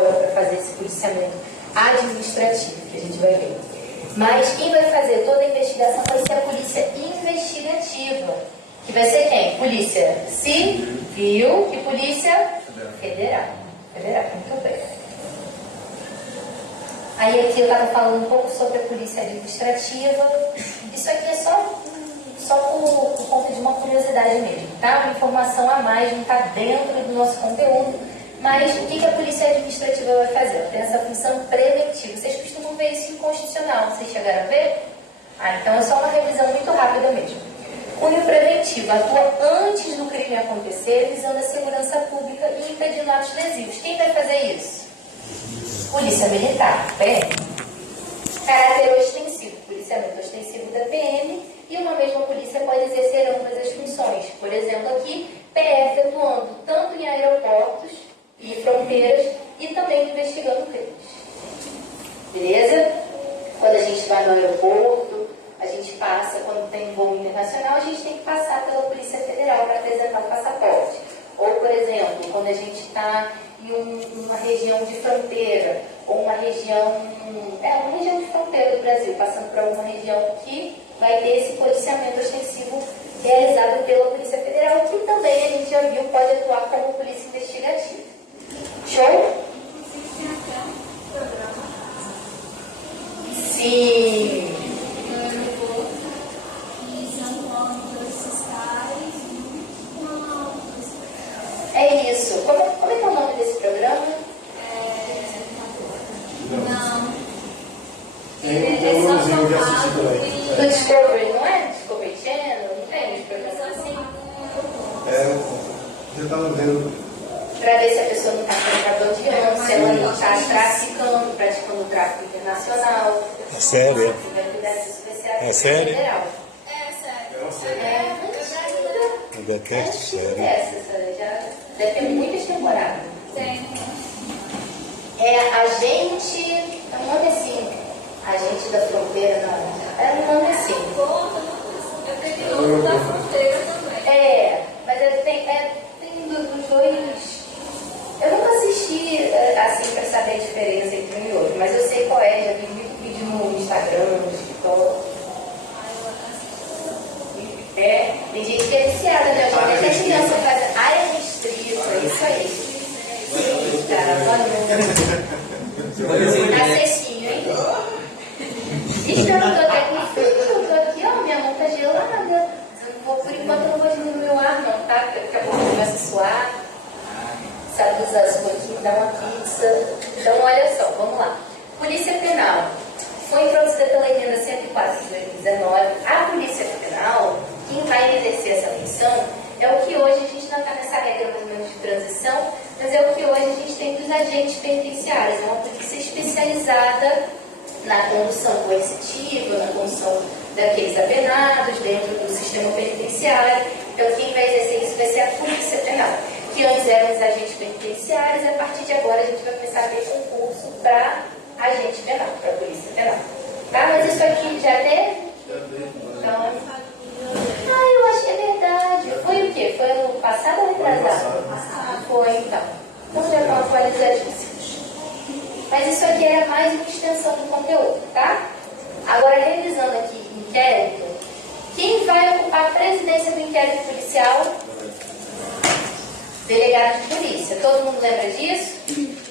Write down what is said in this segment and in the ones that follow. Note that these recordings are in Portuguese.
para fazer esse policiamento administrativo, que a gente vai ver. Mas quem vai fazer toda a investigação vai ser a polícia investigativa, que vai ser quem? Polícia Civil e Polícia Federal. Muito bem. Aí aqui eu estava falando um pouco sobre a polícia administrativa. Isso aqui é só por conta de uma curiosidade mesmo, tá? Uma informação a mais, não está dentro do nosso conteúdo. Mas o que a polícia administrativa vai fazer? Tem essa função preventiva. Vocês costumam ver isso em constitucional, vocês chegaram a ver? Então é só uma revisão muito rápida mesmo. O cunho preventivo atua antes do crime acontecer, visando a segurança pública e impedindo atos lesivos. Quem vai fazer isso? Polícia Militar, PM. Caráter ostensivo, policiamento ostensivo da PM, e uma mesma polícia pode exercer ambas as funções. Por exemplo, aqui, PF atuando tanto em aeroportos e fronteiras e também investigando crimes. Beleza? Quando a gente vai no aeroporto, a gente passa, quando tem voo internacional, a gente tem que passar pela Polícia Federal para apresentar o passaporte. Ou, por exemplo, quando a gente está em uma região de fronteira, ou uma região de fronteira do Brasil, passando por alguma região que vai ter esse policiamento ostensivo realizado pela Polícia Federal, que também a gente já viu pode atuar como polícia investigativa. Show? Sim. É isso. Como é que é o nome desse programa? Não. Tem um nome de assistir também. Do Discovery, não é? Discovery Channel? Não tem esse programa assim? Já estava vendo. Para ver se a pessoa não está contrabandeando, se ela não está traficando, praticando tráfico internacional. É sério? Vai cuidar disso, vai ser a É sério? federal. É Decast sério. Já deve ter muitas temporadas. Tem. É agente. É um nome assim. Agente da fronteira, não. É um nome assim. Eu tenho outro da fronteira também. Mas tem dos dois. Eu nunca assisti assim para saber a diferença entre um e outro, mas eu sei qual é, já vi muito vídeo no Instagram, no TikTok. Tem gente que é viciada, né? Até criança faz área restrita, isso aí. Sim, cara, boa Tá sequinho, hein? Ixi, eu tô até com frio, eu tô aqui, ó, minha mão tá gelada. Por enquanto eu não vou diminuir o ar, não, tá? Porque daqui a pouco começa a suar. Sabe, os azul aqui, dá uma pizza. Então, olha só, vamos lá. Polícia Penal. Foi introduzida pela emenda 104 de 2019. A Polícia Penal, quem vai exercer essa função, é o que hoje a gente não está nessa regra mais ou menos de transição, mas é o que hoje a gente tem dos agentes penitenciários. É uma polícia especializada na condução coercitiva, na condução daqueles apenados dentro do sistema penitenciário. Então, quem vai exercer isso vai ser a Polícia Penal, que antes eram os agentes penitenciários, e a partir de agora a gente vai começar a ter concurso para agente penal, para Polícia Penal. Tá? Mas isso aqui já teve? Então, eu acho que é verdade. Foi o quê? Foi ano passado ou retrasado? Foi, então. Então já estão atualizadíssimos. Mas isso aqui era mais uma extensão do conteúdo, tá? Agora, revisando aqui inquérito, quem vai ocupar a presidência do inquérito policial? Delegado de polícia. Todo mundo lembra disso?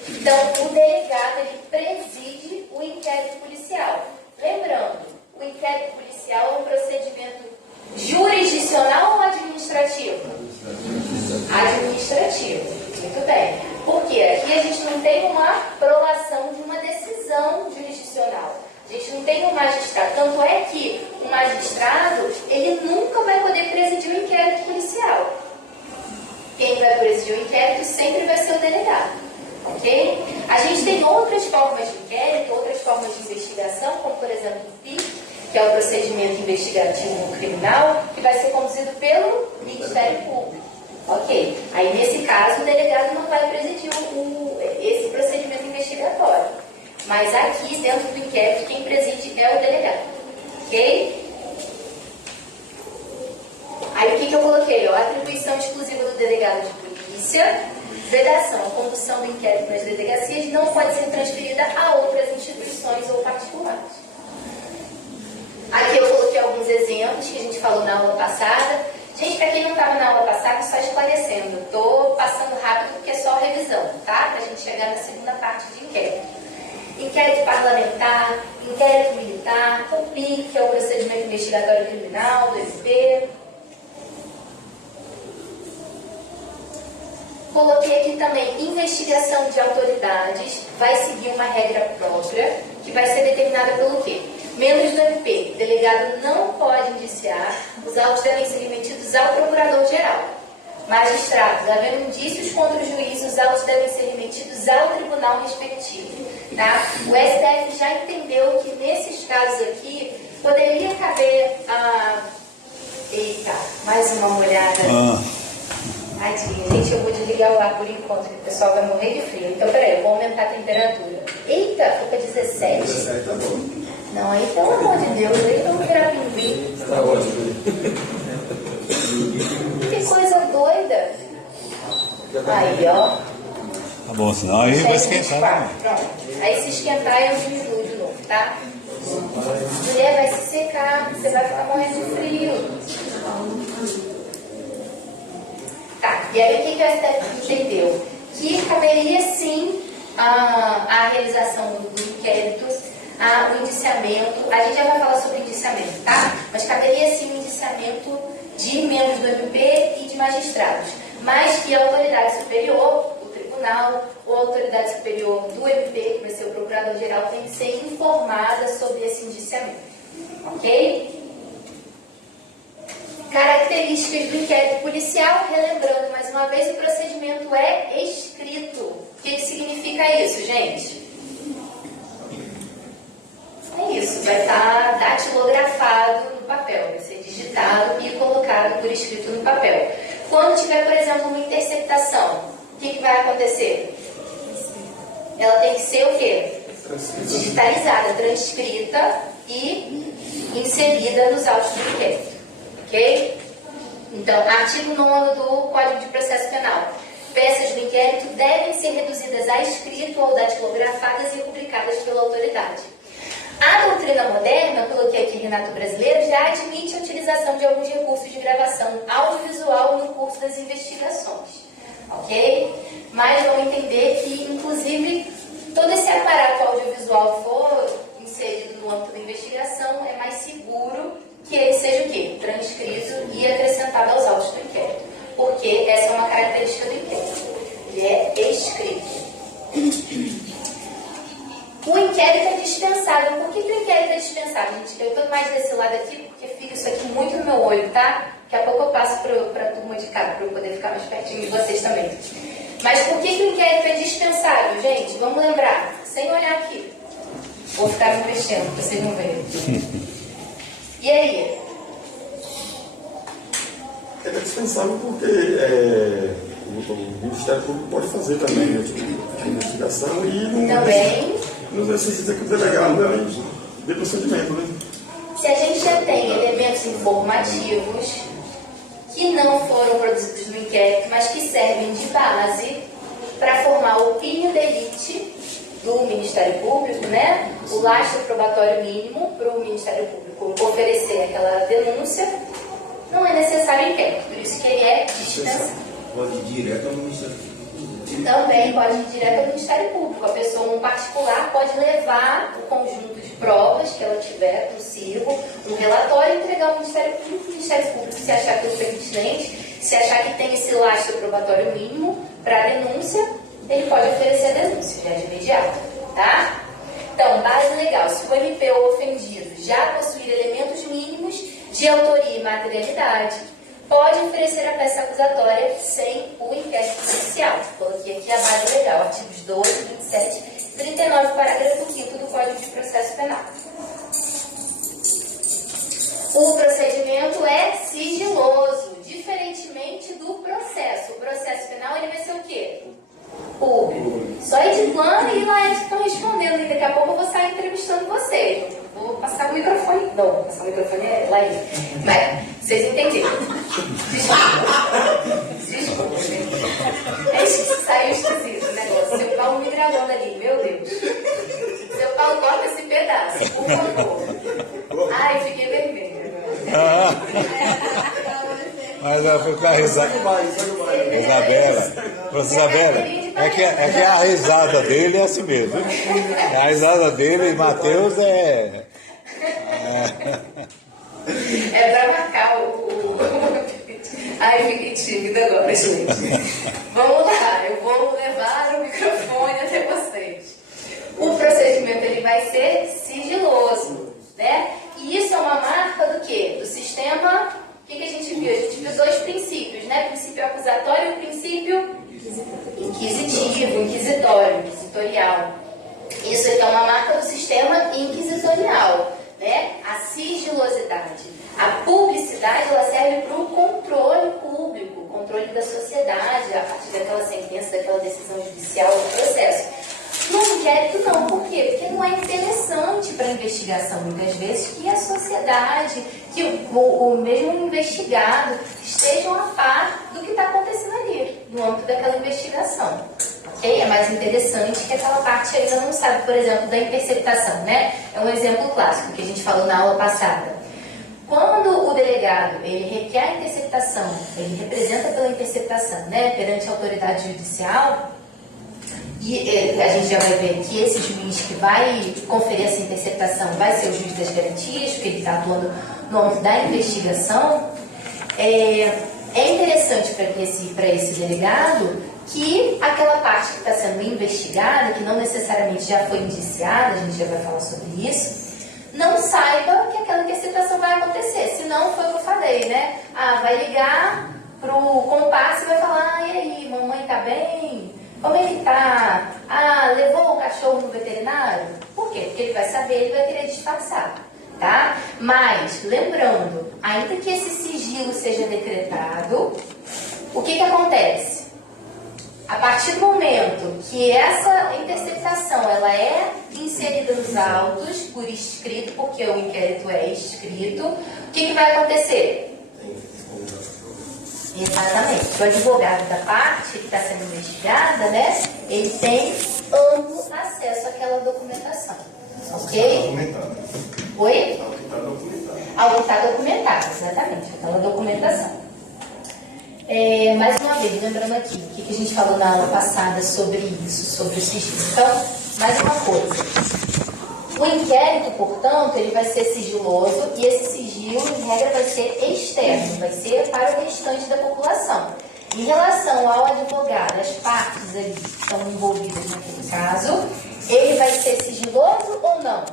Então, o delegado, ele preside o inquérito policial. Lembrando, o inquérito policial é um procedimento jurisdicional ou administrativo? Administrativo. Muito bem. Porque aqui a gente não tem uma aprovação de uma decisão jurisdicional. A gente não tem um magistrado. Tanto é que o magistrado, ele nunca vai poder presidir o inquérito policial. Quem vai presidir o inquérito sempre vai ser o delegado. Ok? A gente tem outras formas de inquérito, outras formas de investigação, como por exemplo o PI, que é o procedimento investigativo criminal, que vai ser conduzido pelo Ministério Público. Ok? Aí nesse caso o delegado não vai presidir esse procedimento investigatório. Mas aqui dentro do inquérito quem preside é o delegado. Ok? Aí o que eu coloquei? A atribuição exclusiva do delegado de polícia, vedação, a condução do inquérito nas delegacias não passada. Gente, para quem não estava na aula passada, só esclarecendo, estou passando rápido porque é só revisão, tá? Para a gente chegar na segunda parte de inquérito. Inquérito parlamentar, inquérito militar, o PIC, que é o procedimento investigatório criminal do MP. Coloquei aqui também investigação de autoridades, vai seguir uma regra própria, que vai ser determinada pelo quê? Membros do MP, delegado não pode indiciar, os autos devem ser remetidos ao procurador-geral. Magistrados, havendo indícios contra o juiz, os autos devem ser remetidos ao tribunal respectivo. Tá? O STF já entendeu que nesses casos aqui poderia caber a... Eita, mais uma molhada. Tadinha, gente, eu vou desligar o ar por enquanto, que o pessoal vai morrer de frio. Então, peraí, eu vou aumentar a temperatura. Eita, foi para 17. 17 tá bom. Não, aí pelo amor de Deus, aí vamos virar pinguim. Tá ótimo. Que coisa doida. Aí, ó. Tá bom, senão aí vai esquentar. Pronto. Aí se esquentar, eu diminuo de novo, tá? Mulher vai se secar, você vai ficar morrendo de frio. Tá, e aí o que o STF entendeu? Que caberia sim a realização do inquérito, o indiciamento. A gente já vai falar sobre indiciamento, tá? Mas caberia sim o indiciamento de membros do MP e de magistrados. Mas que a autoridade superior, o tribunal, ou a autoridade superior do MP, que vai ser o procurador-geral, tem que ser informada sobre esse indiciamento. Ok? Características do inquérito policial, relembrando mais uma vez, o procedimento é escrito. O que significa isso, gente? É isso, vai estar datilografado no papel, vai ser digitado e colocado por escrito no papel. Quando tiver, por exemplo, uma interceptação, o que vai acontecer? Ela tem que ser o quê? Digitalizada, transcrita e inserida nos autos do inquérito. Ok? Então, artigo 9º do Código de Processo Penal. Peças do inquérito devem ser reduzidas a escrito ou datilografadas e publicadas pela autoridade. A doutrina moderna, coloquei aqui Renato Brasileiro, já admite a utilização de alguns recursos de gravação audiovisual no curso das investigações. Ok? Mas vamos entender que, inclusive, todo esse aparato audiovisual for inserido no âmbito da investigação, é mais seguro que ele seja o quê? Transcrito e acrescentado aos autos do inquérito. Porque essa é uma característica do inquérito. Ele é escrito. O inquérito é dispensável. Por que o inquérito é dispensável, gente? Eu estou mais desse lado aqui porque fica isso aqui muito no meu olho, tá? Daqui a pouco eu passo para a turma de cá, para eu poder ficar mais pertinho de vocês também. Mas por que o inquérito é dispensável, gente? Vamos lembrar, sem olhar aqui. Vou ficar me mexendo, para vocês não verem. E aí? É dispensável porque o Ministério Público pode fazer também a investigação e não necessita que o delegado dê procedimento, né? Se a gente já tem elementos informativos que não foram produzidos no inquérito, mas que servem de base para formar o crime de elite do Ministério Público, né? O lastro probatório mínimo para o Ministério Público oferecer aquela denúncia, não é necessário inquérito, por isso que ele é dispensável. Pode ir direto ao Ministério Público. Também pode ir direto ao Ministério Público. A pessoa, um particular, pode levar o conjunto de provas que ela tiver possível, um relatório e entregar ao Ministério Público. O Ministério Público, se achar que é pertinente, se achar que tem esse lastro probatório mínimo para a denúncia, ele pode oferecer a denúncia, já de imediato, tá? Então, base legal. Se o MP ou ofendido já possuir elementos mínimos de autoria e materialidade, pode oferecer a peça acusatória sem o inquérito policial. Coloquei aqui a base legal, artigos 12, 27 e 39, parágrafo 5º do Código de Processo Penal. O procedimento é sigiloso, diferentemente do processo. O processo penal ele vai ser o quê? Público. Só editando e lá eles estão respondendo. E daqui a pouco eu vou sair entrevistando vocês. Vou passar o microfone. Não, passar o microfone é lá aí. Mas vocês entenderam. Desculpa. Saiu esquisito o negócio. Seu Paulo me gravando ali, meu Deus. Seu Paulo, corta esse pedaço, por favor. Ai, fiquei vermelha agora. ela foi com a risada. Isabela, professora Isabela, é que a risada dele é assim mesmo. A risada dele e Matheus é pra marcar o... Ai, fiquei tímida agora, gente. Vamos lá, eu vou levar o microfone até vocês. O procedimento ele vai ser sigiloso, né? E isso é uma marca do quê? Do sistema... O que a gente viu? A gente viu dois princípios, né? Princípio acusatório e princípio inquisitivo, inquisitorial. Isso aqui é uma marca do sistema inquisitorial, né? A sigilosidade. A publicidade, ela serve para o controle público, o controle da sociedade, a partir daquela sentença, daquela decisão judicial, do processo. No inquérito não, por quê? Porque não é interessante para a investigação, muitas vezes, que a sociedade, que o mesmo investigado estejam a par do que está acontecendo ali, no âmbito daquela investigação. Okay? É mais interessante que aquela parte ainda não sabe, por exemplo, da interceptação, né? É um exemplo clássico que a gente falou na aula passada. Quando o delegado ele requer a interceptação, ele representa pela interceptação, né, perante a autoridade judicial, e a gente já vai ver que esse juiz que vai conferir essa interceptação vai ser o juiz das garantias, porque ele está atuando no âmbito da investigação. É interessante para esse delegado que aquela parte que está sendo investigada, que não necessariamente já foi indiciada, a gente já vai falar sobre isso, não saiba que aquela interceptação vai acontecer. Senão, foi o que eu falei, né? Vai ligar pro comparsa e vai falar: e aí, mamãe tá bem? Como é que tá? Levou o cachorro no veterinário? Por quê? Porque ele vai saber, ele vai querer disfarçar, tá? Mas, lembrando, ainda que esse sigilo seja decretado, o que acontece? A partir do momento que essa interceptação ela é inserida nos autos por escrito, porque o inquérito é escrito, o que vai acontecer? Exatamente. O advogado da parte que está sendo investigada, né, ele tem amplo acesso àquela documentação. Ok? Oi? Ao que está documentado, exatamente. Aquela documentação. Mais uma vez, lembrando aqui, o que a gente falou na aula passada sobre isso, sobre o sigilo. Então, mais uma coisa. O inquérito, portanto, ele vai ser sigiloso e esse sigilo, em regra, vai ser externo, vai ser para o restante da população. Em relação ao advogado, as partes ali que estão envolvidas naquele caso, ele vai ser sigiloso ou não?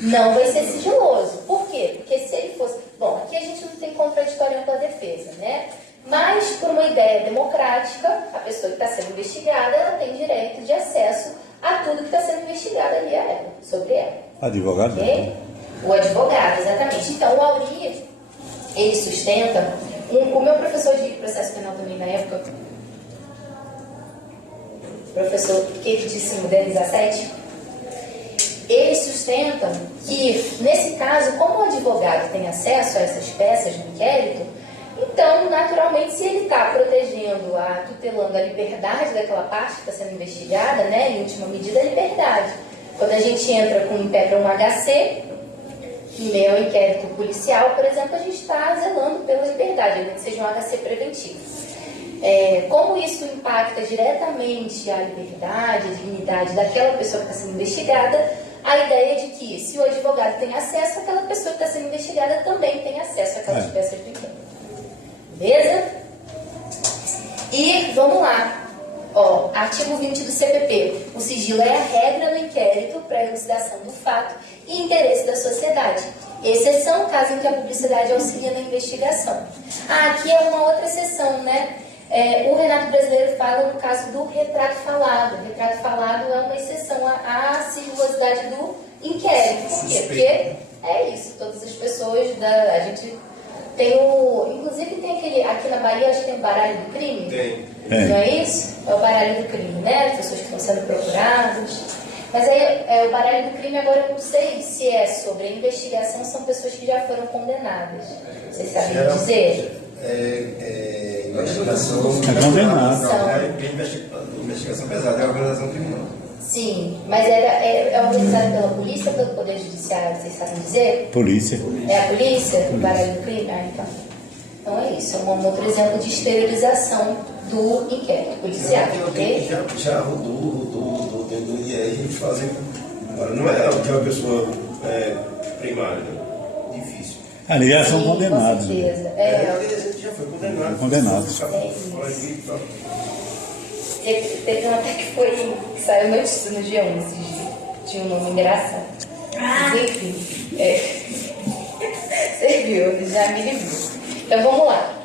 Não vai ser sigiloso. Por quê? Porque se ele fosse... Bom, aqui a gente não tem contraditório ampla defesa, né? Mas, por uma ideia democrática, a pessoa que está sendo investigada, ela tem direito de acesso a tudo que está sendo investigado ali a ela, sobre ela. Advogado? Okay? O advogado, exatamente. Então, o Auri, ele sustenta... O meu professor de processo penal também, na época, professor queridíssimo Denis Assetti, ele sustenta que, nesse caso, como o advogado tem acesso a essas peças do inquérito, então, naturalmente, se ele está protegendo, tutelando a liberdade daquela parte que está sendo investigada, né, em última medida, a liberdade. Quando a gente entra com um pé para um HC, em meio ao inquérito policial, por exemplo, a gente está zelando pela liberdade, ainda que seja um HC preventivo. Como isso impacta diretamente a liberdade, a dignidade daquela pessoa que está sendo investigada, a ideia é de que, se o advogado tem acesso, aquela pessoa que está sendo investigada também tem acesso àquelas peças do inquérito. Beleza? E vamos lá. Artigo 20 do CPP. O sigilo é a regra no inquérito para a elucidação do fato e interesse da sociedade. Exceção, caso em que a publicidade auxilia na investigação. Aqui é uma outra exceção, né? O Renato Brasileiro fala no caso do retrato falado. O retrato falado é uma exceção à sigilosidade do inquérito. Por quê? Porque é isso, todas as pessoas a gente tem inclusive tem aquele, aqui na Bahia, acho que tem o baralho do crime. Tem. Não é isso? É o baralho do crime, né? As pessoas que estão sendo procuradas. Mas aí, o baralho do crime, agora eu não sei se é sobre a investigação, são pessoas que já foram condenadas. Vocês sabem dizer? Investigação. É condenado. Investigação pesada, é organização criminal. Sim, mas é organizado pela polícia ou pelo Poder Judiciário, vocês sabem dizer? Polícia. É a polícia? O baralho do crime? Então. Então é isso, é um outro exemplo de exteriorização do inquérito policial, ok? Já rodou dentro do IR fazer. Agora, não é o que é uma pessoa primária, né? Difícil. Ali já são Sim, condenados. com Né? certeza. Já foi condenado. Condenados. Teve um até que saiu notícia no dia 11 esses dias. Tinha um nome engraçado. Mas enfim, você viu, já me livrou. Então vamos lá.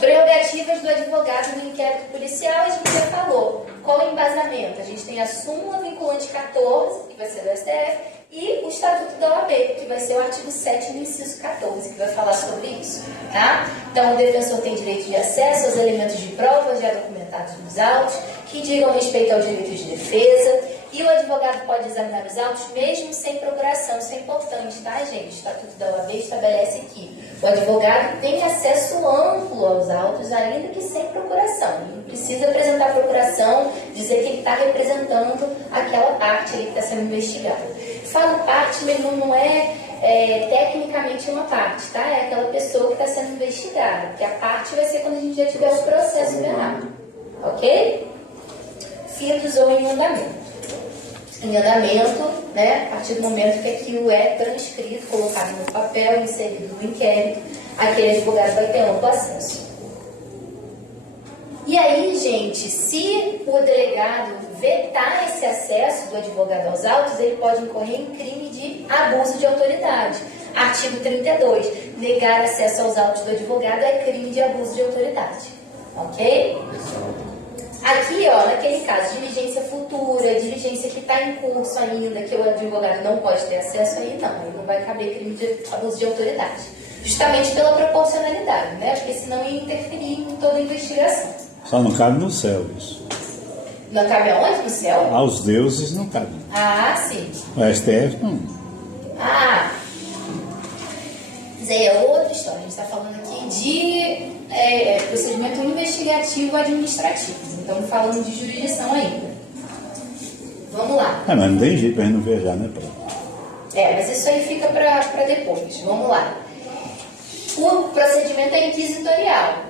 Prerrogativas do advogado no inquérito policial, a gente já falou. Qual é o embasamento? A gente tem a súmula vinculante 14, que vai ser do STF, e o Estatuto da OAB, que vai ser o artigo 7º, inciso 14, que vai falar sobre isso. Tá? Então, o defensor tem direito de acesso aos elementos de prova já documentados nos autos, que digam respeito ao direito de defesa, e o advogado pode examinar os autos mesmo sem procuração. Isso é importante, tá, gente? O Estatuto da OAB estabelece que o advogado tem acesso amplo aos autos, ainda que sem procuração. Ele não precisa apresentar procuração, dizer que ele está representando aquela parte ali que está sendo investigada. Falo parte, mas não é tecnicamente uma parte, tá? É aquela pessoa que está sendo investigada, porque a parte vai ser quando a gente já tiver o processo penal, ok? Fitos ou em andamento. Em andamento, né, a partir do momento que aquilo é transcrito, colocado no papel, inserido no inquérito, aquele advogado vai ter amplo acesso. E aí, gente, se o delegado vetar esse acesso do advogado aos autos, ele pode incorrer em crime de abuso de autoridade. Artigo 32. Negar acesso aos autos do advogado é crime de abuso de autoridade. Ok? Aqui, ó, naquele caso, diligência futura, diligência que está em curso ainda, que o advogado não pode ter acesso, aí não vai caber crime de abuso de autoridade. Justamente pela proporcionalidade, né? Porque senão ia interferir em toda a investigação. Só não cabe no céu isso. Não cabe aonde? No céu? Aos deuses não cabe. Ah, sim. O STF não. Ah, Zé, é outra história. A gente está falando aqui de procedimento investigativo administrativo. Estamos falando de jurisdição ainda. Vamos lá. Mas não tem jeito pra gente não viajar, né, Paulo? Mas isso aí fica para depois. Vamos lá. O procedimento é inquisitorial.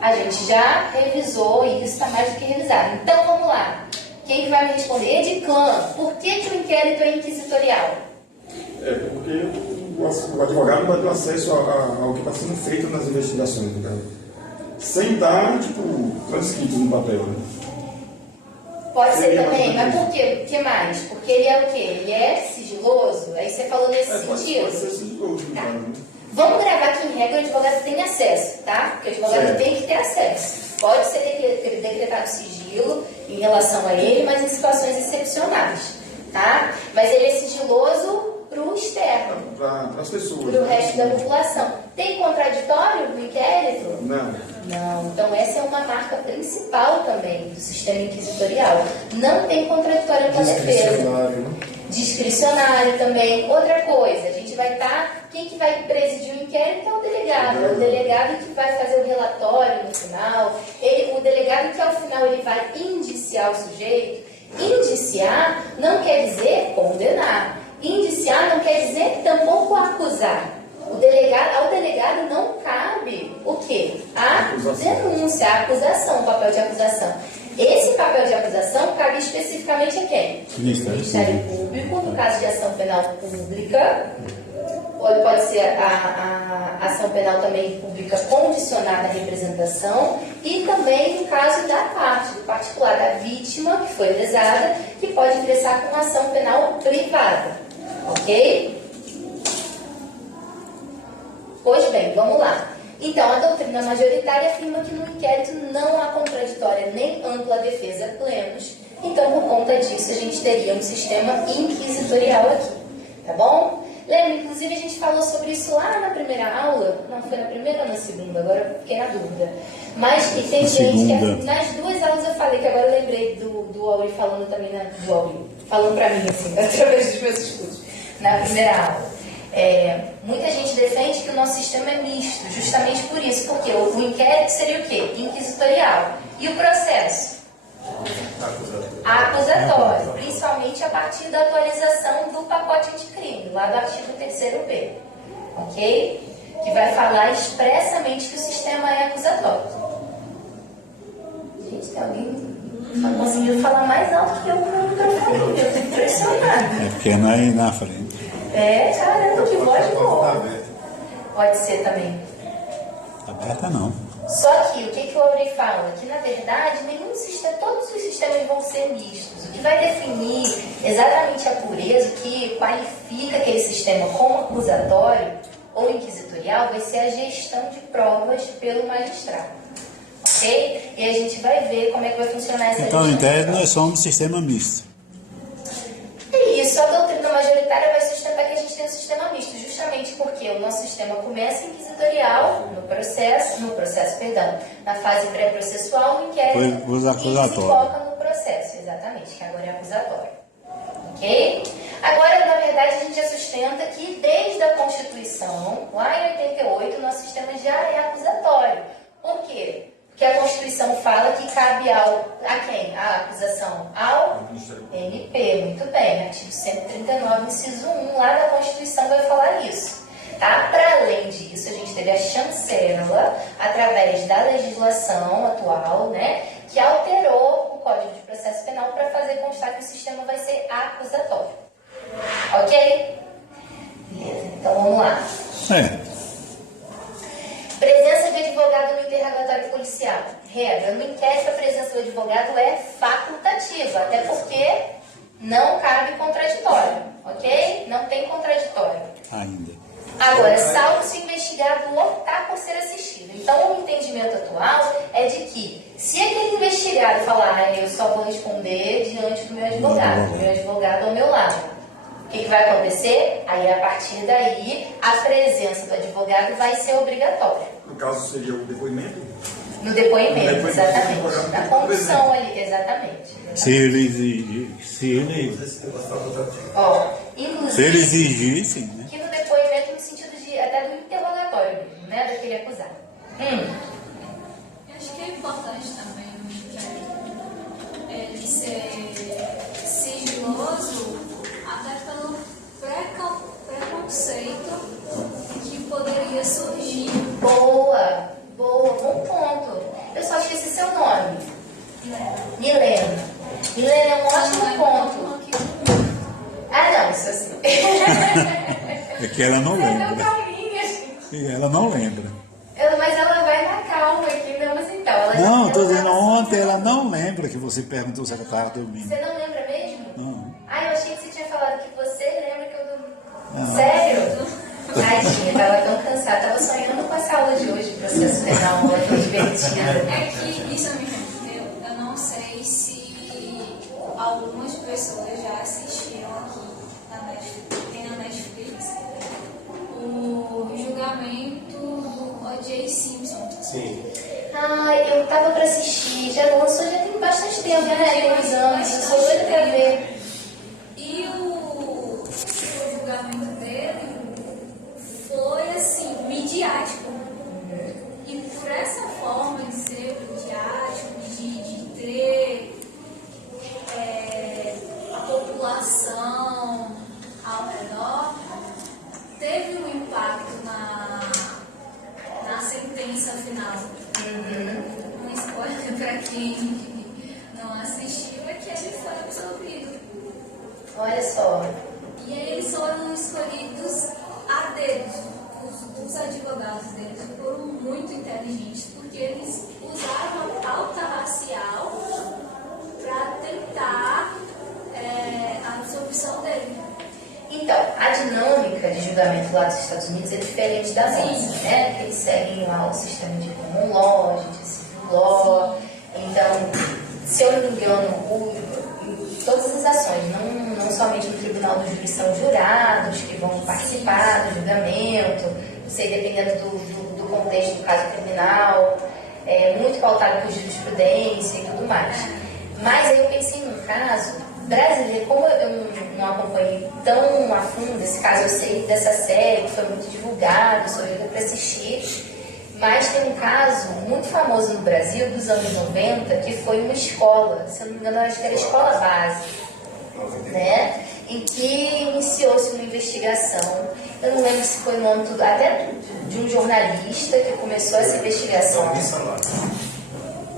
A gente já revisou e isso está mais do que revisado. Então, vamos lá. Quem que vai me responder? Ediclan, por que o inquérito é inquisitorial? Porque o advogado vai ter acesso ao que está sendo feito nas investigações, né? Sem estar, transcrito no papel, né? Pode ser também, mas por quê? O que mais? Porque ele é o quê? Ele é sigiloso? Aí você falou nesse sentido? Pode ser sigiloso, tá. Né? Vamos gravar que, em regra, o advogado tem acesso, tá? Porque o advogado tem que ter acesso. Pode ser decretado sigilo em relação a ele, mas em situações excepcionais, tá? Mas ele é sigiloso para o externo. Para as pessoas. Para o resto da população. Tem contraditório no inquérito? Não. Então essa é uma marca principal também do sistema inquisitorial. Não tem contraditório com a defesa. Discricionário, né? Discricionário também. Outra coisa, a gente vai estar... Quem que vai presidir o inquérito é o delegado. É o delegado que vai fazer o relatório no final. O delegado que ao final ele vai indiciar o sujeito. Indiciar não quer dizer condenar. Indiciar não quer dizer tampouco acusar. Ao delegado não cabe o quê? A denúncia, a acusação, o papel de acusação. Esse papel de acusação cabe especificamente a quem? Ministério Público, no caso de ação penal pública, ou pode ser a ação penal também pública condicionada à representação, e também no caso da parte, do particular, da vítima que foi lesada, que pode ingressar com ação penal privada. Ok? Pois bem, vamos lá. Então, a doutrina majoritária afirma que no inquérito não há contraditória nem ampla defesa plenos. Então, por conta disso, a gente teria um sistema inquisitorial aqui. Tá bom? Lembra, inclusive, a gente falou sobre isso lá na primeira aula. Não, foi na primeira ou na segunda? Agora eu fiquei na dúvida. Mas que tem gente que... Nas duas aulas eu falei, que agora eu lembrei do Auri falando também, do Auri, falando pra mim, assim, através dos meus estudos, na primeira aula. Muita gente defende que o nosso sistema é misto, justamente por isso, porque o inquérito seria o quê? Inquisitorial. E o processo? Acusatório, principalmente a partir da atualização do pacote anticrime, lá do artigo 3º B. Ok? que vai falar expressamente que o sistema é acusatório. Gente, tem alguém conseguindo falar mais alto que eu no microfone, eu tô impressionada. É porque não é aí na frente. Caramba, que voz boa. Pode ser também. Aberta não. Só que o que o Auri fala? Que na verdade todos os sistemas vão ser mistos. O que vai definir exatamente a pureza, o que qualifica aquele sistema como acusatório ou inquisitorial, vai ser a gestão de provas pelo magistrado. Ok? E a gente vai ver como é que vai funcionar essa Então, gestão. em tese, nós somos sistema misto. É isso, a doutrina majoritária vai sustentar que a gente tem um sistema misto, justamente porque o nosso sistema começa inquisitorial na fase pré-processual, no inquérito, Depois e acusatório. se foca no processo, exatamente, que agora é acusatório. Ok? Agora, na verdade, a gente já sustenta que desde a Constituição, lá em 88, o nosso sistema já é acusatório. Por quê? Porque a Constituição fala que cabe a quem? A acusação ao MP. Muito bem, artigo 139, inciso 1, lá da Constituição vai falar isso. Tá? Para além disso, a gente teve a chancela, através da legislação atual, né, que alterou o Código de Processo Penal para fazer constar que o sistema vai ser acusatório. Ok? Beleza, então vamos lá. Presença de advogado no interrogatório policial. Regra, no inquérito a presença do advogado é facultativa, até porque não cabe contraditório, ok? Não tem contraditório. Ainda. Agora, salvo se o investigado optar por ser assistido. Então, o entendimento atual é de que, se aquele investigado falar, eu só vou responder diante do meu advogado ao meu lado, o que vai acontecer? Aí, a partir daí, a presença do advogado vai ser obrigatória. No caso, seria o depoimento? No depoimento, exatamente. Na condução ali, exatamente. Se ele exigissem, né? Que no depoimento, no sentido de até do interrogatório mesmo, né? Daquele acusado. Eu acho que é importante também ele ser sigiloso, até pelo preconceito que poderia surgir. Boa, bom ponto. Eu só esqueci seu nome. Milena. Milena é um ótimo ponto. Não, isso assim. É que ela não Você é tão lembra. calminha, gente. Ela não lembra. Mas ela vai na calma aqui, mas então. Ela Não, já- estou dizendo, ela- ontem ela não lembra que você perguntou se ela estava dormindo. Você não lembra mesmo? Não. Eu achei que você tinha falado que você lembra que eu dormi. Sério? Tadinha, tava tão cansada. Tava sonhando com essa aula de hoje, processo penal, uma tão divertida. É que isso me rendeu. Eu não sei se algumas pessoas já assistiram aqui na Netflix, tem na Netflix o julgamento do O.J. Simpson. Sim. Eu tava pra assistir. Já lançou, já tem bastante tempo, né? Tem uns anos. Eu sou doida pra ver. E o julgamento dele foi assim, midiático. E por essa forma de ser midiático, de ter a população ao redor, teve um impacto na sentença final. Um spoiler para quem não assistiu é que ele foi absolvido. Olha só. E aí eles foram escolhidos a dedos. Os advogados deles foram muito inteligentes, porque eles usaram a pauta racial para tentar a absolvição dele. Então, a dinâmica de julgamento lá dos Estados Unidos é diferente da nossa, né? Eles seguem lá o sistema de common law, de civil law. Então, se eu não me engano, todas as ações, não somente no tribunal do júri, são jurados que vão participar do julgamento, não sei, dependendo do contexto do caso criminal, muito pautado por jurisprudência e tudo mais. Mas aí eu pensei num caso brasileiro, como eu não acompanhei tão a fundo esse caso, eu sei dessa série que foi muito divulgada, sou doida para assistir, mas tem um caso muito famoso no Brasil, dos anos 90, que foi uma escola, se eu não me engano, acho que era a escola base, né? Em que iniciou-se uma investigação. Eu não lembro se foi no âmbito, até de um jornalista que começou essa investigação.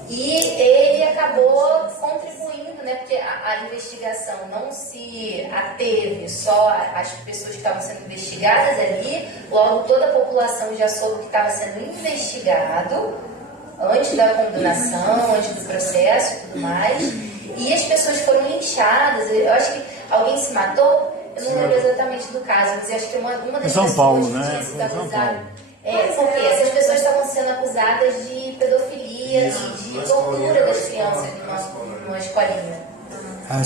E ele acabou contribuindo, né, porque a investigação não se ateve só às pessoas que estavam sendo investigadas ali, logo toda a população já soube que estava sendo investigado antes da condenação, antes do processo e tudo mais, e as pessoas foram linchadas. Eu acho que alguém se matou, eu não lembro exatamente do caso, mas eu acho que uma das pessoas São Paulo, que né? tinha sido acusada... porque essas pessoas estavam sendo acusadas de pedofilia, de tortura das crianças numa escolinha.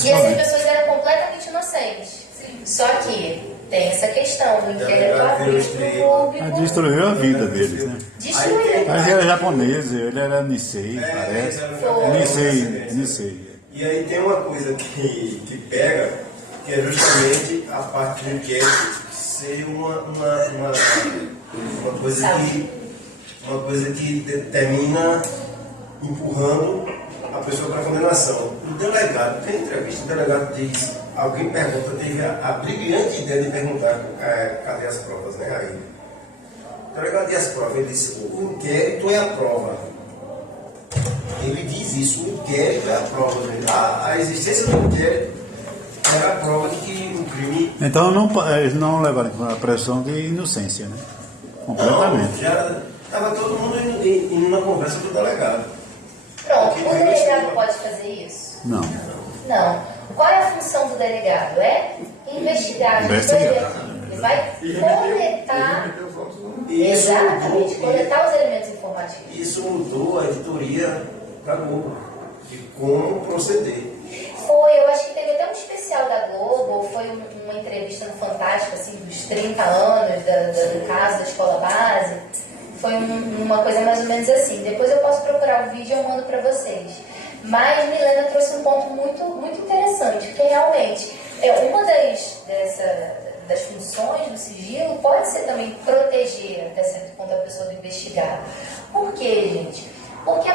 E essas pessoas eram completamente inocentes. Só que tem essa questão do inquérito aberto pro público. Destruiu a vida deles, né? Destruiu. Mas ele era japonês, ele era Nisei, parece. Nisei. E aí tem uma coisa que pega, que é justamente a parte do inquérito ser uma coisa que termina empurrando a pessoa para a condenação. O delegado, tem entrevista, o delegado diz, alguém pergunta, teve a brilhante ideia de perguntar cadê as provas, né? Aí, o delegado diz as provas, ele disse, o inquérito é a prova. Ele diz isso, o inquérito é a prova. Né? A existência do inquérito era a prova de que o crime... Então eles não levaram a pressão de inocência, né? Completamente. Não, já estava todo mundo indo na conversa do delegado. Pronto, o delegado pode fazer isso? Não. Não. Qual é a função do delegado? É investigar. Ele vai coletar... Exatamente, coletar os elementos informativos. Isso mudou a editoria da Globo, de como proceder. Foi, eu acho que teve até um especial da Globo, foi uma entrevista no Fantástico, assim, dos 30 anos do caso da escola base. Foi uma coisa mais ou menos assim. Depois eu posso procurar o vídeo e eu mando para vocês. Mas Milena trouxe um ponto muito interessante, porque realmente uma das funções do sigilo pode ser também proteger, até certo ponto, a pessoa do investigado. Por quê, gente? Porque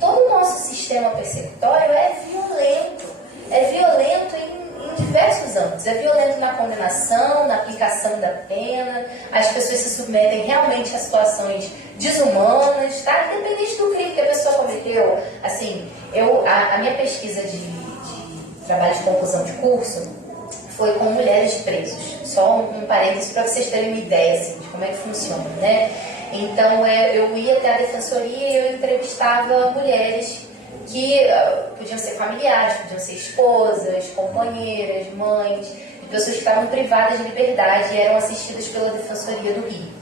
todo o nosso sistema persecutório é violento. É violento em diversos âmbitos. É violento na condenação, na aplicação da pena. As pessoas se submetem realmente a situações desumanas, tá? Independente do crime que a pessoa cometeu. Assim, a minha pesquisa de trabalho de conclusão de curso foi com mulheres de presos. Só um parênteses para vocês terem uma ideia assim, de como é que funciona, né? Então, eu ia até a defensoria e eu entrevistava mulheres que podiam ser familiares, podiam ser esposas, companheiras, mães, de pessoas que estavam privadas de liberdade e eram assistidas pela Defensoria do Rio,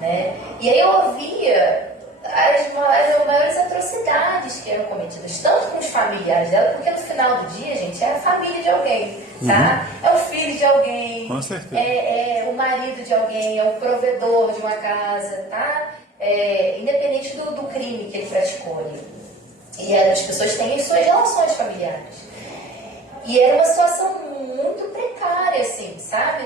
né? E aí eu ouvia as maiores atrocidades que eram cometidas, tanto com os familiares dela, porque no final do dia, gente, é a família de alguém, tá? É o filho de alguém, com certeza. É o marido de alguém, é o provedor de uma casa, tá? Independente do crime que ele praticou ali. E as pessoas têm as suas relações familiares. E era uma situação muito precária, assim, sabe?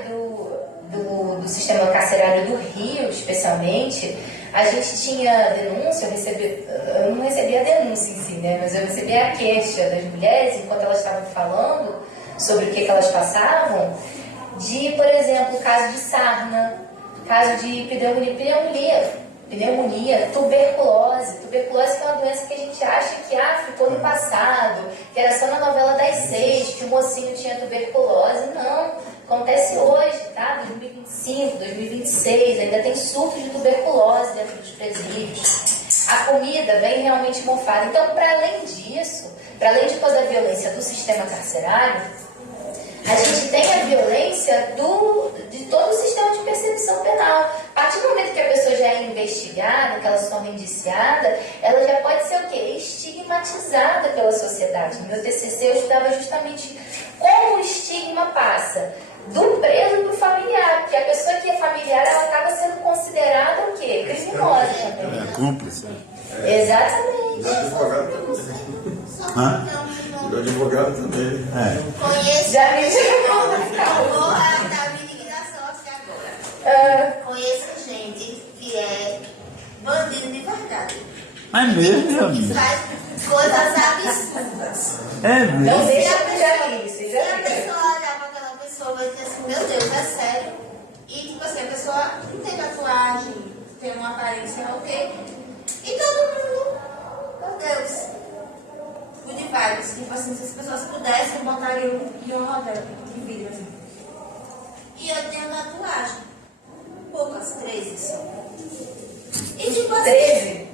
Do sistema carcerário do Rio, especialmente. A gente tinha denúncia, eu não recebia a denúncia em si, né? Mas eu recebia a queixa das mulheres, enquanto elas estavam falando sobre o que elas passavam, de, por exemplo, caso de sarna, caso de pneumonia, tuberculose. Tuberculose que é uma doença que a gente acha que ficou no passado, que era só na novela das 6, que o mocinho tinha tuberculose. Não, acontece hoje, tá? 2025, 2026, ainda tem surto de tuberculose dentro dos presídios. A comida vem realmente mofada. Então, para além disso, para além de toda a violência do sistema carcerário, a gente tem a violência de todo o sistema de persecução penal. A partir do momento que a pessoa já é investigada, que ela se torna indiciada, ela já pode ser o quê? Estigmatizada pela sociedade. No meu TCC eu estudava justamente como o estigma passa do preso para o familiar, porque a pessoa que é familiar, ela acaba sendo considerada o quê? Criminosa também. Cúmplice. Exatamente. O advogado também. O advogado também. Conheço. Já me Vou dar minha indignação aqui agora. Conheço gente que é bandido de verdade. Mas mesmo, meu Que amigo. faz coisas absurdas. É Não mesmo. deixa que já vi, você Se já a viu. pessoa olhar para aquela pessoa vai dizer assim, meu Deus, é sério. E tipo assim, a pessoa não tem tatuagem, uma aparência ok. E todo mundo, meu Deus, good vibes. Tipo assim, se as pessoas pudessem, botariam em um hotel de vidro assim. E eu tenho tatuagem. Poucas, 13 só. E tipo assim. 13?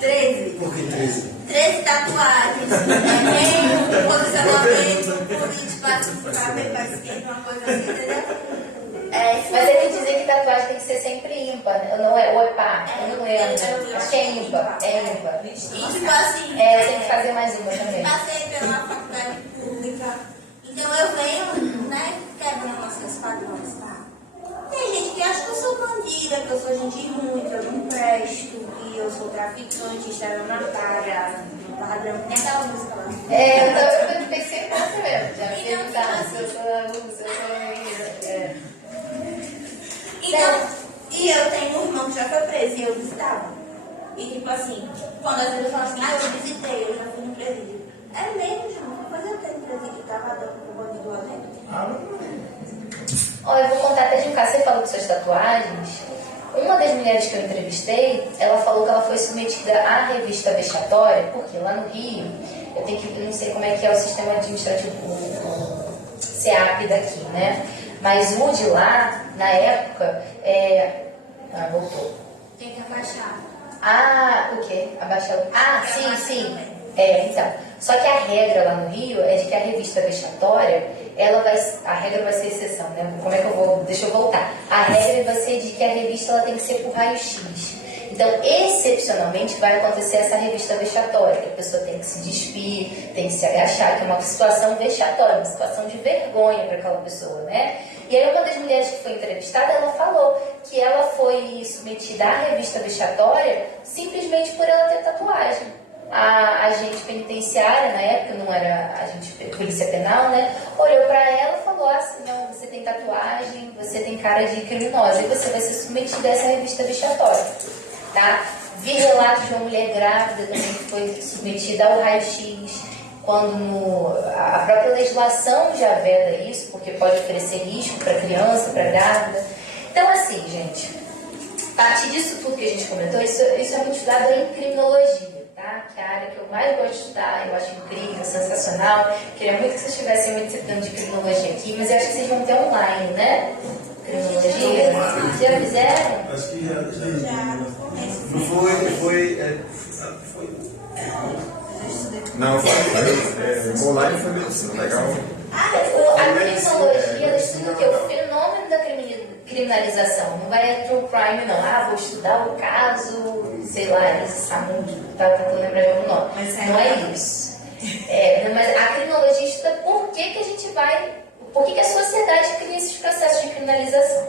13. Por que 13? 13 tatuagens. Meio posicionamento político, para ver para esquerda, uma coisa assim, entendeu? Mas ele dizer que tatuagem tem que ser sempre ímpar, né? Não é, ou é par, eu não lembro. Acho que é ímpar, E tipo assim. Eu tenho que fazer mais uma também. Passei pela faculdade pública, então eu venho, né, quebrando esses padrões, tá? Tem gente que acha que eu sou bandida, que eu sou gente ruim, que eu não presto, que eu sou traficante, estelionatária, padrão, nem aquela música lá. Eu pensei em você mesmo, já me perguntaram se eu sou Então, e eu tenho um irmão que já foi preso e eu visitava. E tipo assim, quando as pessoas falam assim, eu visitei, eu já fui no presídio. É mesmo, João, depois eu tenho presídio, tava dando pro bandido lá dentro. Eu vou contar até de um caso. Você falou de suas tatuagens. Uma das mulheres que eu entrevistei, ela falou que ela foi submetida à revista vexatória, porque lá no Rio, eu não sei como é que é o sistema administrativo, o CEAP daqui, né? Mas o de lá, na época, voltou. Tem que abaixar. O quê? Abaixar? Sim. Então. Só que a regra lá no Rio é de que a revista vexatória, a regra vai ser exceção, né? Como é que eu vou? Deixa eu voltar. A regra vai ser de que a revista ela tem que ser por raio-x. Então, excepcionalmente, vai acontecer essa revista vexatória, que a pessoa tem que se despir, tem que se agachar, que é uma situação vexatória, uma situação de vergonha para aquela pessoa, né? E aí, uma das mulheres que foi entrevistada, ela falou que ela foi submetida à revista vexatória simplesmente por ela ter tatuagem. A agente penitenciária, na época, não era agente polícia penal, né? Olhou para ela e falou assim, não, você tem tatuagem, você tem cara de criminosa, e você vai ser submetida a essa revista vexatória, tá? Vi relatos de uma mulher grávida também que foi submetida ao raio-x, quando a própria legislação já veda isso, porque pode oferecer risco para criança, para grávida. Então, assim, gente, a partir disso tudo que a gente comentou, isso é muito estudado em criminologia. Tá? Que é a área que eu mais gosto de estudar, eu acho incrível, sensacional. Queria muito que vocês tivessem uma disciplina de criminologia aqui, mas eu acho que vocês vão ter online, né? Criminologia. Já fizeram? Acho que já. Não foi. Não, online foi mesmo legal. A criminologia, ela estuda o quê? O fenômeno da criminalização. Não vai true crime, não. Vou estudar o caso, sei lá, esse Samundo, tá tentando lembrar de algum nome. Não é isso. Mas a criminologia estuda por que a gente vai, por que a sociedade cria esses processos de criminalização,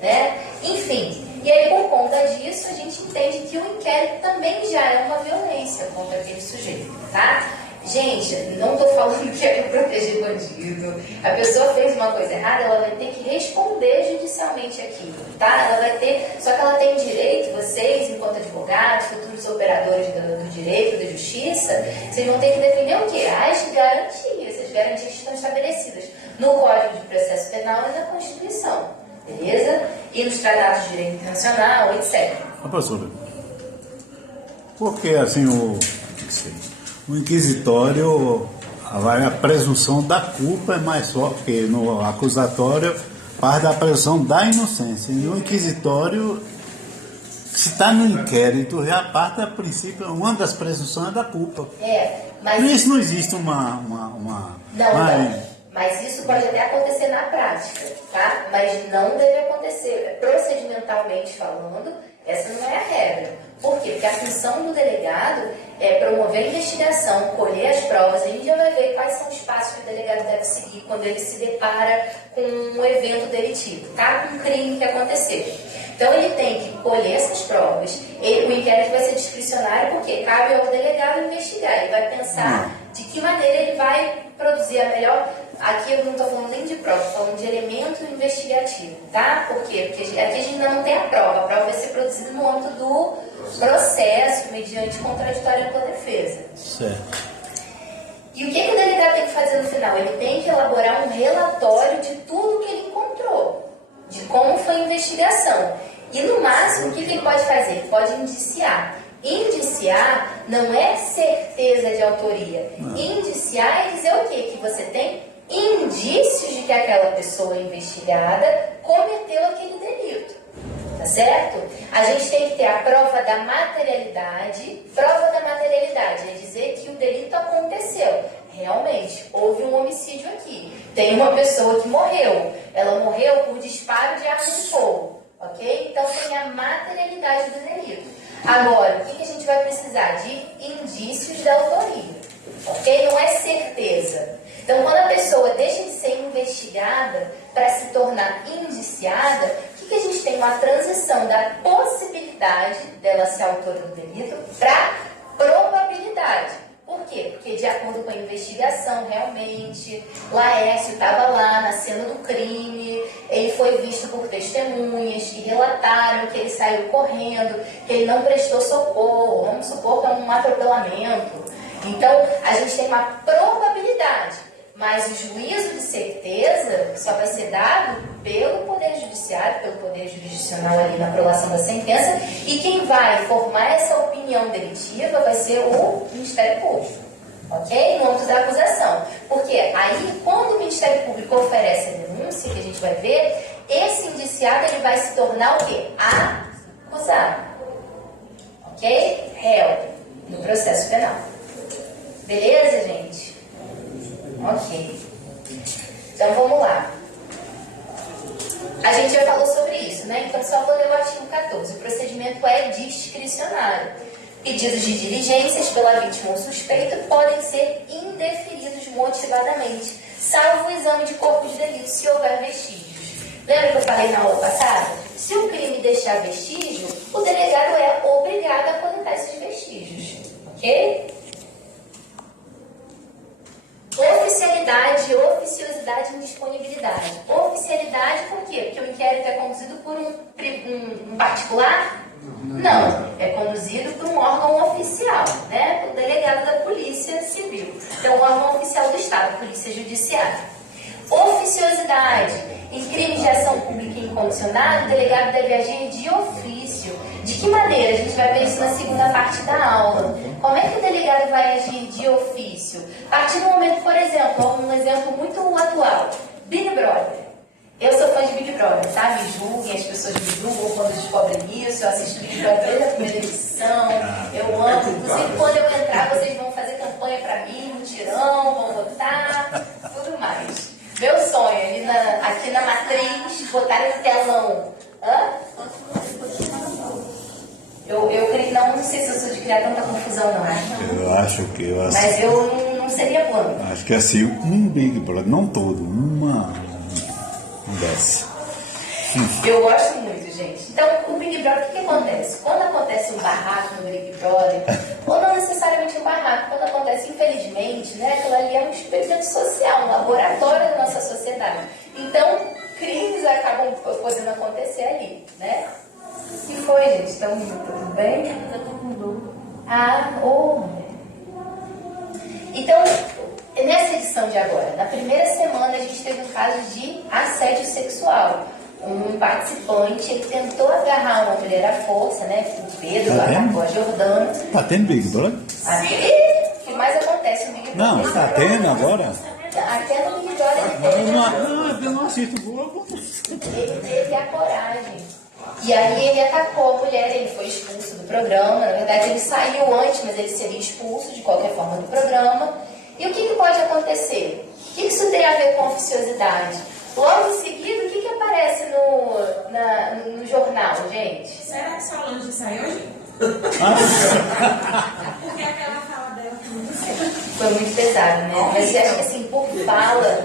né? Enfim, e aí por conta disso a gente entende que o inquérito também já é uma violência contra aquele sujeito, tá? Gente, não estou falando que é para proteger bandido. A pessoa fez uma coisa errada, ela vai ter que responder judicialmente aquilo, tá? Ela vai ter, só que ela tem direito, vocês, enquanto advogados, futuros operadores do direito, da justiça, vocês vão ter que defender o quê? As garantias que estão estabelecidas no Código de Processo Penal e na Constituição, beleza? E nos tratados de direito internacional, etc. Professora, por que assim o inquisitório, a presunção da culpa é mais forte, porque no acusatório parte da presunção da inocência. E no inquisitório, se está no inquérito, já parte a princípio, uma das presunções é da culpa. Mas isso não existe mas isso pode até acontecer na prática, tá? Mas não deve acontecer. Procedimentalmente falando, essa não é a regra. Por quê? Porque a função do delegado é promover a investigação, colher as provas. A gente já vai ver quais são os passos que o delegado deve seguir quando ele se depara com um evento delitivo, tá? Com um crime que aconteceu. Então ele tem que colher essas provas. O inquérito vai ser discricionário porque cabe ao delegado investigar. Ele vai pensar de que maneira ele vai produzir a melhor... Aqui eu não estou falando nem de prova, estou falando de elemento investigativo, tá? Por quê? Porque aqui a gente ainda não tem a prova vai ser produzida no âmbito do processo, mediante contraditório ampla defesa. Certo. E o que o delegado tem que fazer no final? Ele tem que elaborar um relatório de tudo que ele encontrou, de como foi a investigação. E no máximo, o que ele pode fazer? Ele pode indiciar. Indiciar não é certeza de autoria. Indiciar é dizer o quê? Que você tem indícios de que aquela pessoa investigada cometeu aquele delito. Tá certo? A gente tem que ter a prova da materialidade. Prova da materialidade é dizer que o delito aconteceu. Realmente, houve um homicídio aqui. Tem uma pessoa que morreu. Ela morreu por disparo de arma de fogo. Ok? Então tem a materialidade do delito. Agora, o que a gente vai precisar? De indícios da autoria. Ok? Não é certeza. Então, quando a pessoa deixa de ser investigada para se tornar indiciada, o que a gente tem? Uma transição da possibilidade dela ser autora do delito para probabilidade. Por quê? Porque, de acordo com a investigação, realmente, Laércio estava lá na cena do crime, ele foi visto por testemunhas que relataram que ele saiu correndo, que ele não prestou socorro, vamos supor que é um atropelamento. Então, a gente tem uma probabilidade, mas o juízo de certeza só vai ser dado pelo Poder Judiciário, pelo Poder Jurisdicional ali na aprovação da sentença, e quem vai formar essa opinião delitiva vai ser o Ministério Público, ok? No âmbito da acusação. Porque aí, quando o Ministério Público oferece a denúncia, que a gente vai ver, esse indiciado ele vai se tornar o quê? Acusado, ok? Réu, no processo penal. Beleza, gente? Ok. Então, vamos lá. A gente já falou sobre isso, né? Então, só vou ler o artigo 14. O procedimento é discricionário. Pedidos de diligências pela vítima ou suspeito podem ser indeferidos motivadamente, salvo o exame de corpo de delito, se houver vestígios. Lembra que eu falei na aula passada? Se o crime deixar vestígio, o delegado é obrigado a coletar esses vestígios. Ok? Oficialidade, oficiosidade e indisponibilidade. Oficialidade por quê? Porque o inquérito é conduzido por um particular? Não, é conduzido por um órgão oficial, né? O delegado da Polícia Civil. Então, o órgão oficial do Estado, Polícia Judiciária. Oficiosidade. Em crimes de ação pública incondicionada, o delegado deve agir de ofício. De que maneira? A gente vai ver isso na segunda parte da aula. Como é que o delegado vai agir de ofício? A partir do momento, por exemplo, um exemplo muito atual, Big Brother. Eu sou fã de Big Brother, tá? Me julguem, as pessoas me julgam quando descobrem isso. Eu assisto Big Brother desde a primeira edição. Eu amo. Inclusive, quando eu entrar, vocês vão fazer campanha pra mim, no tirão, vão votar, tudo mais. Meu sonho, aqui na matriz, botarem no telão. Hã? Eu creio, não sei se eu sou de criar tanta confusão, não. Eu acho que Mas eu não seria plano. Acho que assim, um Big Brother, não todo, uma dessa. Eu gosto muito, gente. Então, o Big Brother, o que acontece? Quando acontece um barraco no Big Brother, ou não necessariamente um barraco, quando acontece, infelizmente, né, aquilo ali é um experimento social, um laboratório da nossa sociedade. Então, crimes acabam podendo acontecer ali, né? O que foi, gente? Estão tudo bem? Eu tô com dor. Então, nessa edição de agora, na primeira semana, a gente teve um caso de assédio sexual. Um participante, ele tentou agarrar uma mulher à força, né? O Pedro, agarrou a Jordana. Tá tendo Big Brother? O que mais acontece no Big Brother? Não, tá tendo agora? Até no Big Brother ele Eu não assisto Globo. Ele teve a coragem. E aí ele atacou a mulher, ele foi expulso do programa. Na verdade, ele saiu antes, mas ele seria expulso de qualquer forma do programa. E o que pode acontecer? O que isso tem a ver com oficiosidade? Logo em seguida, o que aparece no jornal, gente? Será que Solange sai hoje? Porque aquela fala dela foi muito séria. Foi muito pesado, né? Mas eu acho que assim, por fala,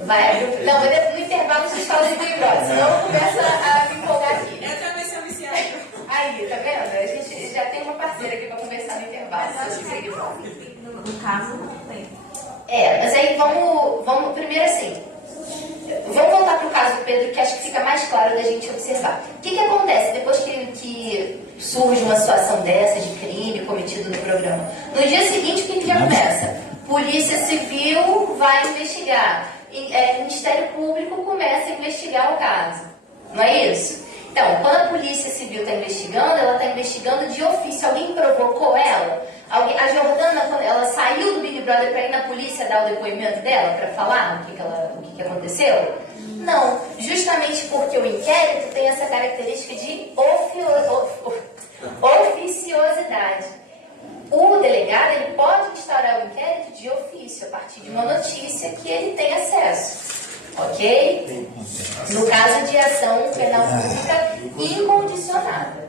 vai abrir. Não, mas no intervalo vocês falam de Big Brother, senão começa a me empolgar aqui. Eu também sou viciada. Aí, tá vendo? A gente já tem uma parceira aqui pra conversar no intervalo. No caso, não tem. Mas aí vamos primeiro assim. Vamos voltar para o caso do Pedro, que acho que fica mais claro da gente observar. O que acontece depois que surge uma situação dessa, de crime cometido no programa? No dia seguinte, o que já começa? Polícia Civil vai investigar. Ministério Público começa a investigar o caso. Não é isso? Então, quando a Polícia Civil está investigando, ela está investigando de ofício. Alguém provocou ela? A Jordana, quando ela saiu do Big Brother para ir na polícia dar o depoimento dela, para falar o que aconteceu? Não, justamente porque o inquérito tem essa característica de oficiosidade. O delegado ele pode instaurar o inquérito de ofício, a partir de uma notícia que ele tem acesso. Ok? No caso de ação penal pública incondicionada.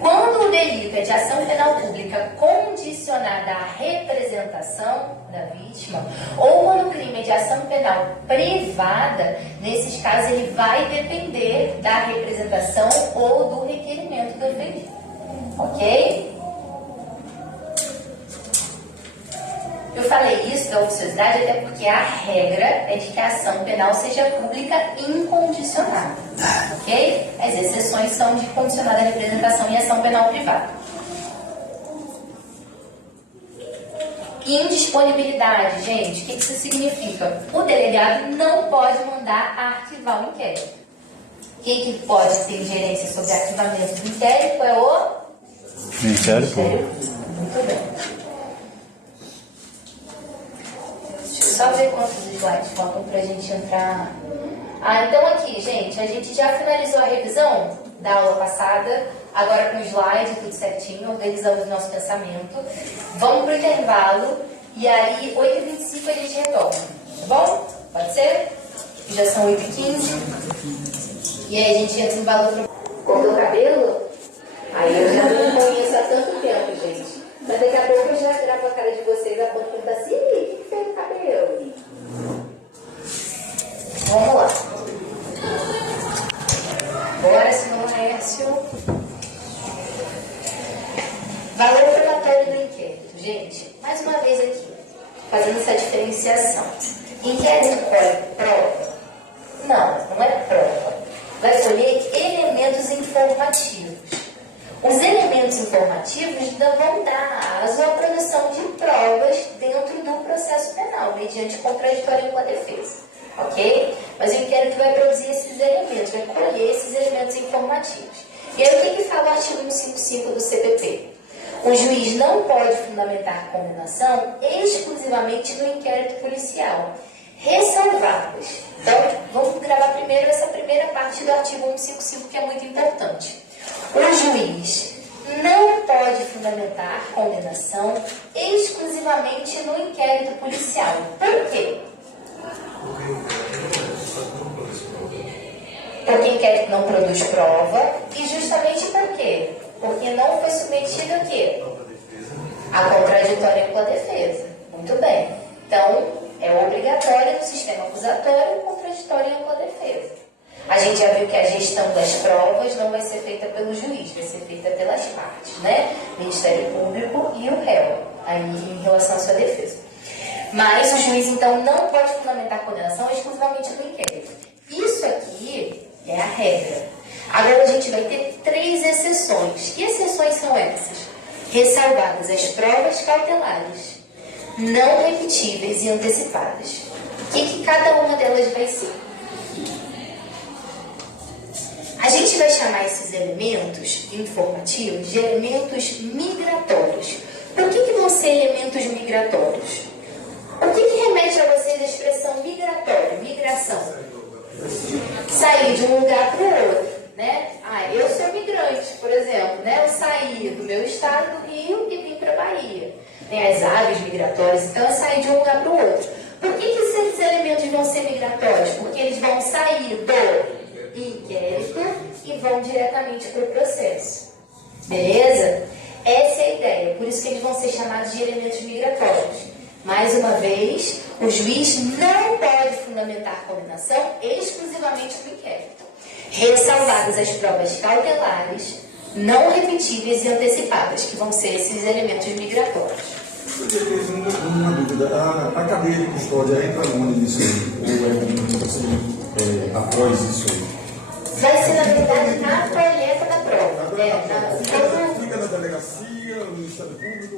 Quando o delito é de ação penal pública condicionada à representação da vítima, ou quando o crime é de ação penal privada, nesses casos ele vai depender da representação ou do requerimento do ofendido. Ok? Eu falei isso da oficiosidade até porque a regra é de que a ação penal seja pública incondicionada. Ok? As exceções são de condicionada representação e ação penal privada. Indisponibilidade, gente, o que isso significa? O delegado não pode mandar arquivar o inquérito. Quem que pode ter ingerência sobre arquivamento do inquérito é o Ministério Público. Muito bem. Deixa eu só ver quantos slides faltam para a gente entrar. Então aqui, gente, a gente já finalizou a revisão da aula passada, agora com o slide, tudo certinho, organizamos o nosso pensamento. Vamos para o intervalo, e aí, 8h25 a gente retorna, tá bom? Pode ser? Já são 8h15, e aí a gente entra no valor. Cortou o cabelo? Aí eu já não conheço há tanto tempo, gente. Mas daqui a pouco eu já gravo a cara de vocês a ponto de perguntar assim, o que fez no cabelo? Vamos lá. Bora, senhor Laércio. Valor probatório do inquérito. Gente, mais uma vez aqui, fazendo essa diferenciação. Inquérito colhe prova? Não é prova. Vai colher elementos informativos. Os elementos informativos vão dar aso à produção de provas dentro do processo penal, mediante contraditório com a defesa. Ok? Mas o inquérito vai produzir esses elementos, vai colher esses elementos informativos. E aí o que fala o artigo 155 do CPP? O juiz não pode fundamentar a condenação exclusivamente no inquérito policial, ressalvadas. Então, vamos gravar primeiro essa primeira parte do artigo 155, que é muito importante. O juiz não pode fundamentar a condenação exclusivamente no inquérito policial. Por quê? Porque o inquérito não produz prova. E justamente por quê? Porque não foi submetido a quê? A contraditória com a defesa. Muito bem. Então, é obrigatório no sistema acusatório contraditória com a defesa. A gente já viu que a gestão das provas não vai ser feita pelo juiz, vai ser feita pelas partes, né? Ministério Público e o réu, aí em relação à sua defesa. Mas o juiz, então, não pode fundamentar a condenação exclusivamente no inquérito. Isso aqui é a regra. Agora a gente vai ter 3 exceções. Que exceções são essas? Ressalvadas as provas cautelares, não repetíveis e antecipadas. O que cada uma delas vai ser? A gente vai chamar esses elementos informativos de elementos migratórios. Por que vão ser elementos migratórios? O que remete a vocês a expressão migratório, migração? Sair de um lugar para o outro, né? Eu sou migrante, por exemplo, né? Eu saí do meu estado do Rio e vim para a Bahia. Tem as aves migratórias, então eu saí de um lugar para o outro. Por que esses elementos vão ser migratórios? Porque eles vão sair do inquérito e vão diretamente para o processo. Beleza? Essa é a ideia. Por isso que eles vão ser chamados de elementos migratórios. Mais uma vez, o juiz não pode fundamentar a condenação exclusivamente no inquérito. Ressalvadas as provas cautelares, não repetíveis e antecipadas, que vão ser esses elementos migratórios. Eu tenho uma dúvida. A cadeia de custódia entra onde nisso aí? Ou após isso aí? Vai ser, na verdade, na colheita da prova. Fica na delegacia, no Ministério Público?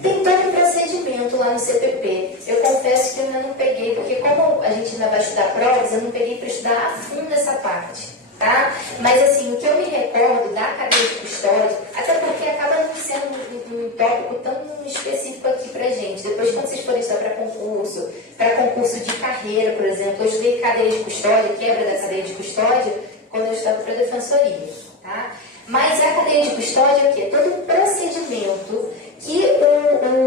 Tem todo um procedimento lá no CPP. Eu confesso que eu ainda não peguei, porque como a gente ainda vai estudar provas, eu não peguei para estudar a fundo essa parte. tá? Mas assim, o que eu me recordo da cadeia de custódia, até porque acaba não sendo um tópico tão específico aqui pra gente. Depois, quando vocês forem estudar para concurso de carreira, por exemplo, eu estudei cadeia de custódia, quebra da cadeia de custódia, quando eu estava para a defensoria, tá? Mas a cadeia de custódia é o quê? Todo um procedimento que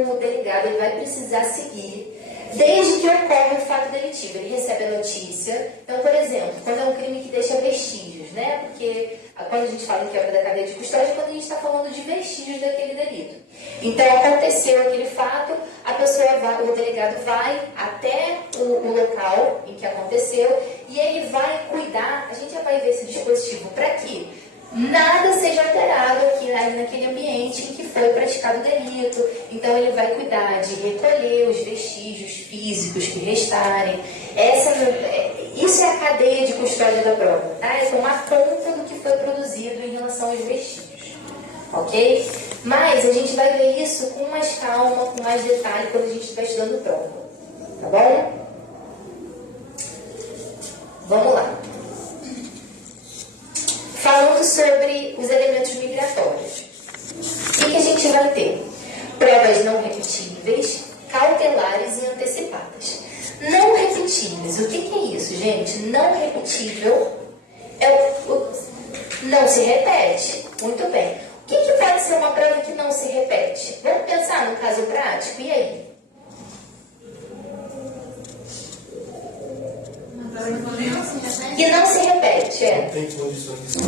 o delegado ele vai precisar seguir desde que ocorre o fato delitivo. Ele recebe a notícia. Então, por exemplo, quando é um crime que deixa vestígios, né? Porque quando a gente fala em quebra da cadeia de custódia, é quando a gente está falando de vestígios daquele delito. Então, aconteceu aquele fato, o delegado vai até o local em que aconteceu e ele vai cuidar, a gente já vai ver esse dispositivo para quê? Nada seja alterado aqui naquele ambiente em que foi praticado o delito. Então, ele vai cuidar de recolher os vestígios físicos que restarem. Isso é a cadeia de custódia da prova, tá? É tomar conta do que foi produzido em relação aos vestígios, ok? Mas a gente vai ver isso com mais calma, com mais detalhe, quando a gente estiver estudando prova, tá bom? Vamos lá. Falando sobre os elementos migratórios, o que a gente vai ter? Provas não repetíveis, cautelares e antecipadas. Não repetíveis, o que é isso, gente? Não repetível não se repete. Muito bem. O que pode ser uma prova que não se repete? Vamos pensar no caso prático, e aí? Que não se repete, Não tem condições de se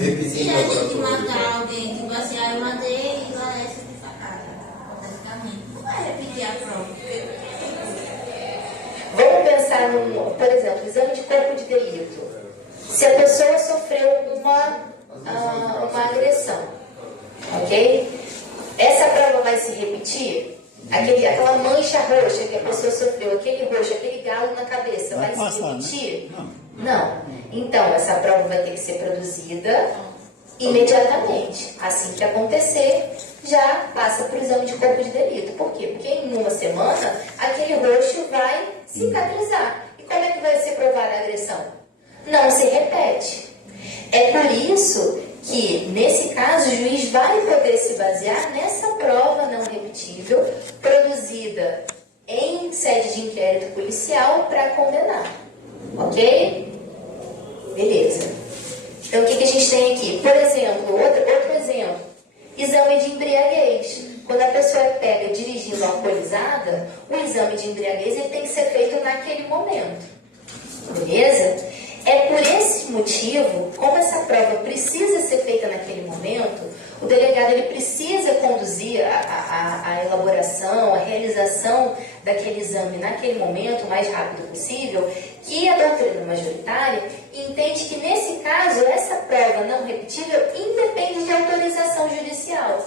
repetir. Se a gente matar alguém, tipo assim, eu matei e Larissa de facada, hipoteticamente, não vai repetir a prova. Vamos pensar por exemplo, exame de corpo de delito. Se a pessoa sofreu uma agressão, ok? Essa prova vai se repetir? Aquela mancha roxa que a pessoa sofreu, aquele roxo, aquele galo na cabeça, vai se repetir? Né? Não. Então, essa prova vai ter que ser produzida imediatamente. Assim que acontecer, já passa para o exame de corpo de delito. Por quê? Porque em uma semana, aquele roxo vai cicatrizar. E como é que vai ser provada a agressão? Não se repete. É por isso que, nesse caso, o juiz vai poder se basear nessa prova não repetível, produzida em sede de inquérito policial para condenar. Ok? Beleza. Então, o que a gente tem aqui? Por exemplo, outro exemplo. Exame de embriaguez. Quando a pessoa é pega dirigindo alcoolizada, o exame de embriaguez ele tem que ser feito naquele momento. Beleza? É por esse motivo, como essa prova precisa ser feita naquele momento, o delegado ele precisa conduzir a elaboração, a realização daquele exame naquele momento, o mais rápido possível, que a doutrina majoritária entende que, nesse caso, essa prova não repetível independe de autorização judicial.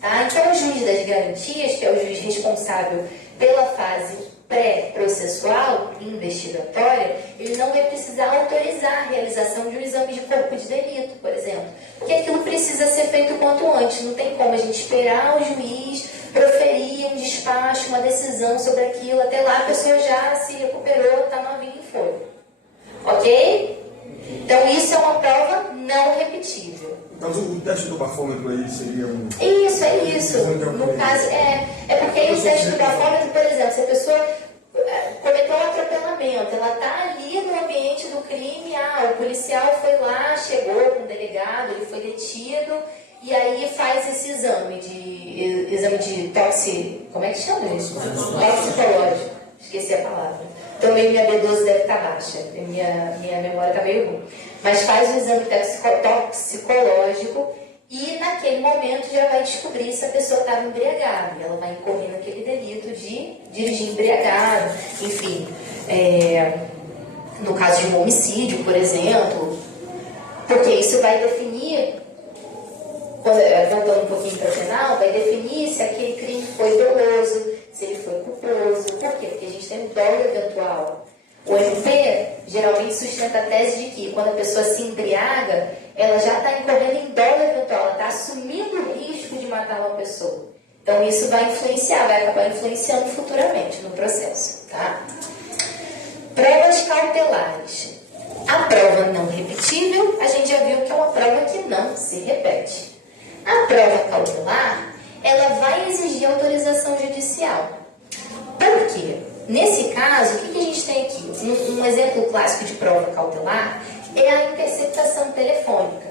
Tá? Então, o juiz das garantias, que é o juiz responsável pela fase pré-processual e investigatória, ele não vai precisar autorizar a realização de um exame de corpo de delito, por exemplo. Porque aquilo precisa ser feito quanto antes. Não tem como a gente esperar o juiz proferir um despacho, uma decisão sobre aquilo. Até lá a pessoa já se recuperou, está novinha e foi. Ok? Então isso é uma prova não repetível. Então o teste do bafômetro aí seria um... Isso, é isso. No caso, é porque o teste do bafômetro, por exemplo, se a pessoa cometeu um atropelamento, ela está ali no ambiente do crime, o policial foi lá, chegou com o delegado, ele foi detido, e aí faz esse exame de como é que chama isso? Toxicológico. Esqueci a palavra. Também minha B12 deve estar baixa, minha memória está meio ruim. Mas faz o exame toxicológico e naquele momento já vai descobrir se a pessoa estava embriagada. Ela vai incorrer naquele delito de dirigir embriagado, enfim. No caso de um homicídio, por exemplo, porque isso vai definir, voltando um pouquinho para o final, vai definir se aquele crime foi doloso, se ele foi culposo. Por quê? Porque a gente tem um dolo eventual. O MP geralmente sustenta a tese de que quando a pessoa se embriaga, ela já está incorrendo em dolo eventual, ela está assumindo o risco de matar uma pessoa. Então isso vai influenciar, vai acabar influenciando futuramente no processo. Tá? Provas cautelares. A prova não repetível não se repete. A prova cautelar, ela vai exigir autorização judicial. Por quê? Nesse caso, o que a gente tem aqui? Um exemplo clássico de prova cautelar é a interceptação telefônica.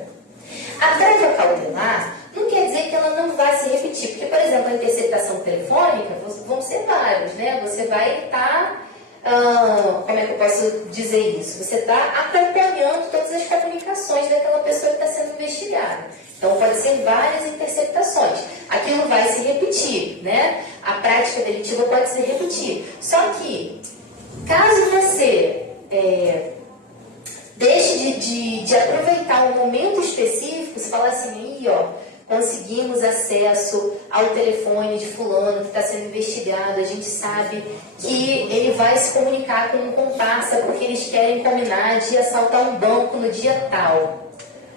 A prova cautelar não quer dizer que ela não vai se repetir, porque, por exemplo, a interceptação telefônica vão ser vários, né? Você vai estar, como é que eu posso dizer isso? Você está acompanhando todas as comunicações daquela pessoa que está sendo investigada. Então, pode ser várias interceptações. Aquilo vai se repetir, né? A prática delitiva pode se repetir. Só que, caso você deixe de aproveitar um momento específico, você fala assim, conseguimos acesso ao telefone de fulano que está sendo investigado, a gente sabe que ele vai se comunicar com um comparsa porque eles querem combinar de assaltar um banco no dia tal.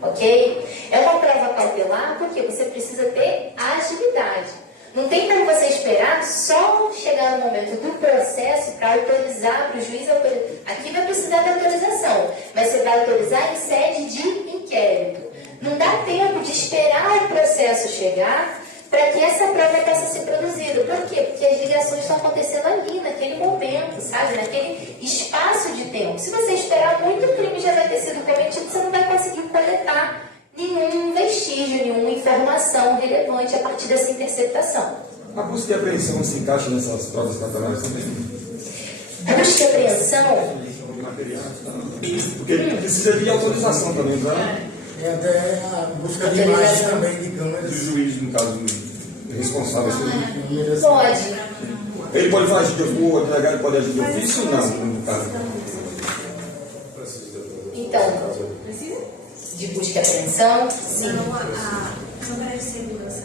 Ok? É uma prova cautelar porque você precisa ter agilidade. Não tem como você esperar só chegar no momento do processo para autorizar para o juiz. Aqui vai precisar de autorização, mas você vai autorizar em sede de inquérito. Não dá tempo de esperar o processo chegar para que essa prova possa ser produzida. Por quê? Porque as ligações estão acontecendo ali, naquele momento, sabe? Naquele espaço de tempo. Se você esperar muito, o crime já vai ter sido cometido, você não vai conseguir coletar nenhum vestígio, nenhuma informação relevante a partir dessa interceptação. A busca e apreensão se encaixa nessas provas cautelares também? Busca e apreensão? Porque precisa de autorização também, tá? E até a busca de imagens também de câmeras. Do juiz, no caso, responsável. Pode. Ele pode agir de ofício, o delegado pode agir de ofício ou não, no caso? Então, de busca e apreensão, sim. A câmera de segurança.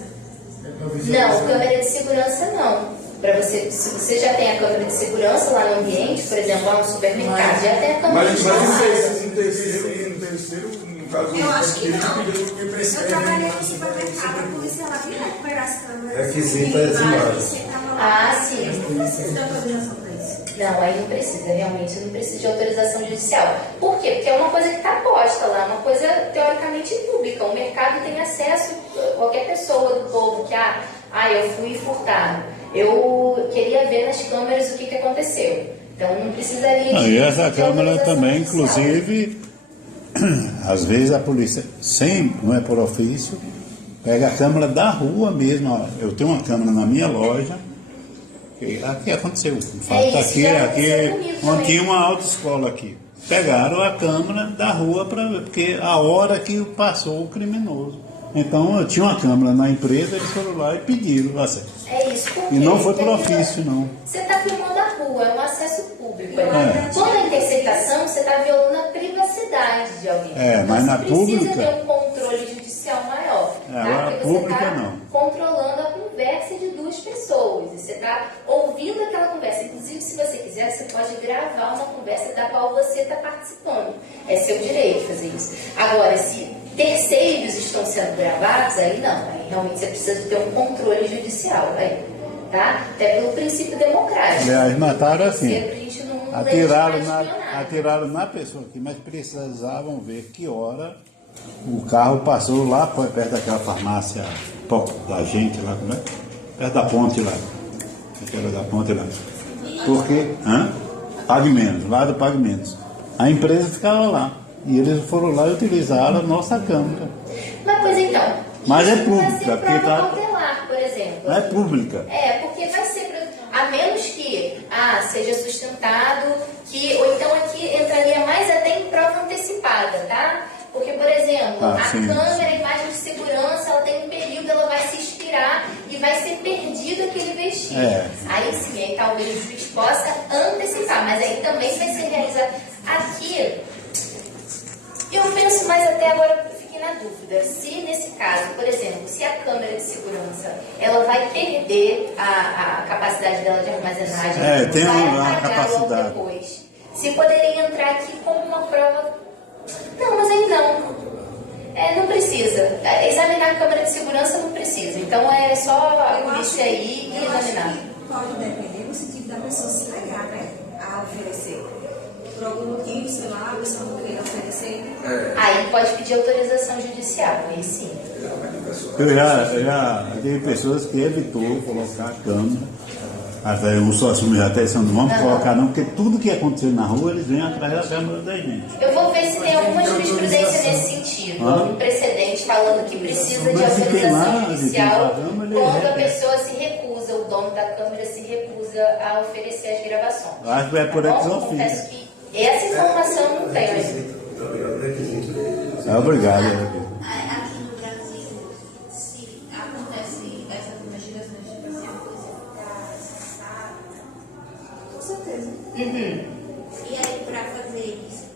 Não, câmera de segurança não. Se você já tem a câmera de segurança lá no ambiente, por exemplo, lá no supermercado, já tem a câmera de segurança. No terceiro, no caso, Eu acho que não. Eu Eu trabalhei no supermercado, a polícia lá vinha recuperar as câmeras. Requisita as imagens. Ah, sim. Não precisa de autorização para isso. Não, aí não precisa, realmente não precisa de autorização judicial. Por quê? Porque é uma coisa que está posta lá, uma coisa teoricamente pública. O mercado tem acesso, qualquer pessoa do povo que, eu fui furtado. Eu queria ver nas câmeras o que aconteceu. Então não precisaria de. E essa câmera autorização também, judicial. inclusive, às vezes a polícia, não é por ofício, pega a câmera da rua mesmo. Ó. Eu tenho uma câmera na minha loja. Aqui aconteceu. Isso, já aconteceu comigo onde também. tinha uma autoescola aqui. Pegaram a câmera da rua para ver, porque a hora que passou o criminoso. Então eu tinha uma câmera na empresa, eles foram lá e pediram acesso. É isso. Por quê? E não foi Porque por aquilo- ofício, não. Você está filmando a rua, é um acesso público. É. Quando a interceptação, você está violando a privacidade de alguém. Mas na você precisa pública- ter um controle judicial maior. Agora, Porque pública, você está não. controlando a conversa de duas pessoas. E você está ouvindo aquela conversa. Inclusive, se você quiser, você pode gravar uma conversa da qual você está participando. É seu direito fazer isso. Agora, se terceiros estão sendo gravados, aí não. Aí realmente você precisa ter um controle judicial. Aí, tá? Até pelo princípio democrático. Aliás, mataram assim. Sempre a gente não Atiraram legitima espionagem. atiraram na pessoa aqui, mas precisavam ver que hora o carro passou lá perto daquela farmácia da gente lá, como é? Perto da ponte lá. Aquela da ponte lá. Porque, Pagamentos, lá do Pagamentos. A empresa ficava lá. E eles foram lá e utilizaram a nossa câmera. Mas, pois então. Mas é isso vai pública, ser porque prova tá- cautelar, por exemplo. Não é pública. Porque vai ser. A menos que seja sustentado, ou então aqui entraria mais até em prova antecipada, tá? Porque, por exemplo, a sim. câmera, a imagem de segurança, ela tem um período, ela vai se expirar e vai ser perdido aquele vestígio. Aí sim, aí talvez o juiz possa antecipar, mas aí também vai ser realizado. Aqui, eu penso mais até agora, fiquei na dúvida, se nesse caso, por exemplo, se a câmera de segurança, ela vai perder a capacidade dela de armazenagem, tem vai uma apagar capacidade. logo depois. Se poderia entrar aqui como uma prova. Não, mas aí não. Não precisa. Examinar a câmera de segurança não precisa. Então é só a polícia aí e Eu acho examinar. que pode depender no sentido da pessoa se negar, né? A oferecer. Por algum motivo, sei lá, a pessoa não queria oferecer. Aí pode pedir autorização judicial, aí sim. Eu já tive pessoas que evitou colocar a câmera. Até o sócio já está dizendo, vamos colocar não, porque tudo que aconteceu na rua, eles vêm atrás da câmera da gente. Eu vou ver se tem alguma jurisprudência nesse sentido. Um precedente falando que precisa de autorização judicial quando a pessoa se recusa, o dono da câmera se recusa a oferecer as gravações. Acho que é por Confesso que essa informação eu não tenho. Obrigado. Aqui no Brasil, se acontece essas investigações de uma coisa com certeza. E aí, para fazer isso,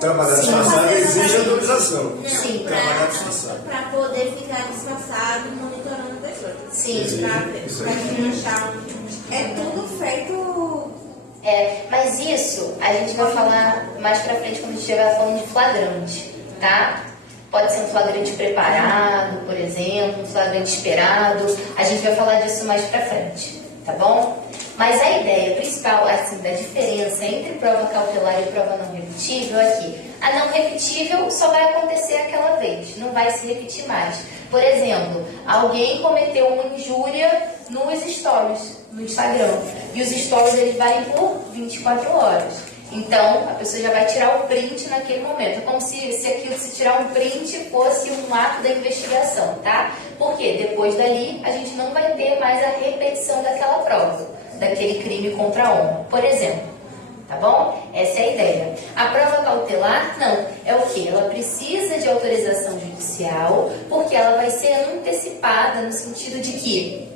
Trabalhar disfarçado exige autorização. Sim, Trabalhar disfarçado. para poder ficar disfarçado e monitorando pessoas. Sim. Para achar. É tudo feito. Mas isso a gente vai falar mais pra frente quando a gente estiver falando de flagrante, tá? Pode ser um flagrante preparado, por exemplo, um flagrante esperado. A gente vai falar disso mais pra frente, tá bom? Mas a ideia principal, assim, da diferença entre prova cautelar e prova não repetível é que a não repetível só vai acontecer aquela vez, não vai se repetir mais. Por exemplo, alguém cometeu uma injúria nos stories, no Instagram, e os stories eles valem por 24 horas. Então, a pessoa já vai tirar o print naquele momento. É como se aquilo, se tirar um print, fosse um ato da investigação, tá? Porque depois dali, a gente não vai ter mais a repetição daquela prova, daquele crime contra a honra, por exemplo. Tá bom? Essa é a ideia. A prova cautelar, não. É o quê? Ela precisa de autorização judicial, porque ela vai ser antecipada no sentido de que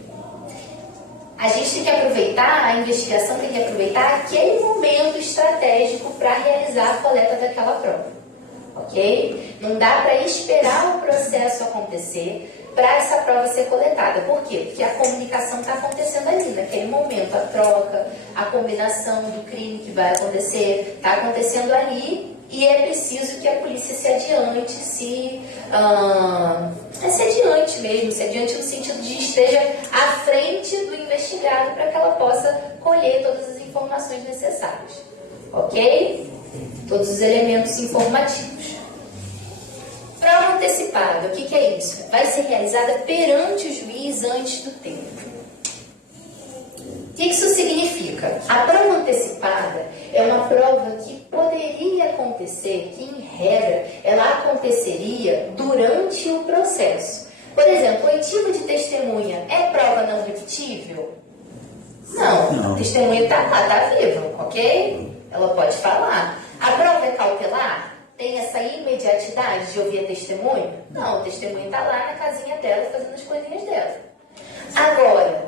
a gente tem que aproveitar, a investigação tem que aproveitar aquele momento estratégico para realizar a coleta daquela prova. Ok? Não dá para esperar o processo acontecer para essa prova ser coletada. Por quê? Porque a comunicação está acontecendo ali, naquele momento. A troca, a combinação do crime que vai acontecer, está acontecendo ali e é preciso que a polícia se adiante, se adiante mesmo, se adiante no sentido de esteja à frente do investigado para que ela possa colher todas as informações necessárias. Ok? Todos os elementos informativos. Prova antecipada, o que é isso? Vai ser realizada perante o juiz antes do tempo. O que isso significa? A prova antecipada é uma prova que poderia acontecer, que em regra ela aconteceria durante o processo. Por exemplo, oitiva de testemunha é prova não repetível? Não. A testemunha está lá, está viva, ok? Ela pode falar. A prova é cautelar? Tem essa imediatidade de ouvir a testemunha? Não, a testemunha está lá na casinha dela fazendo as coisinhas dela. Agora,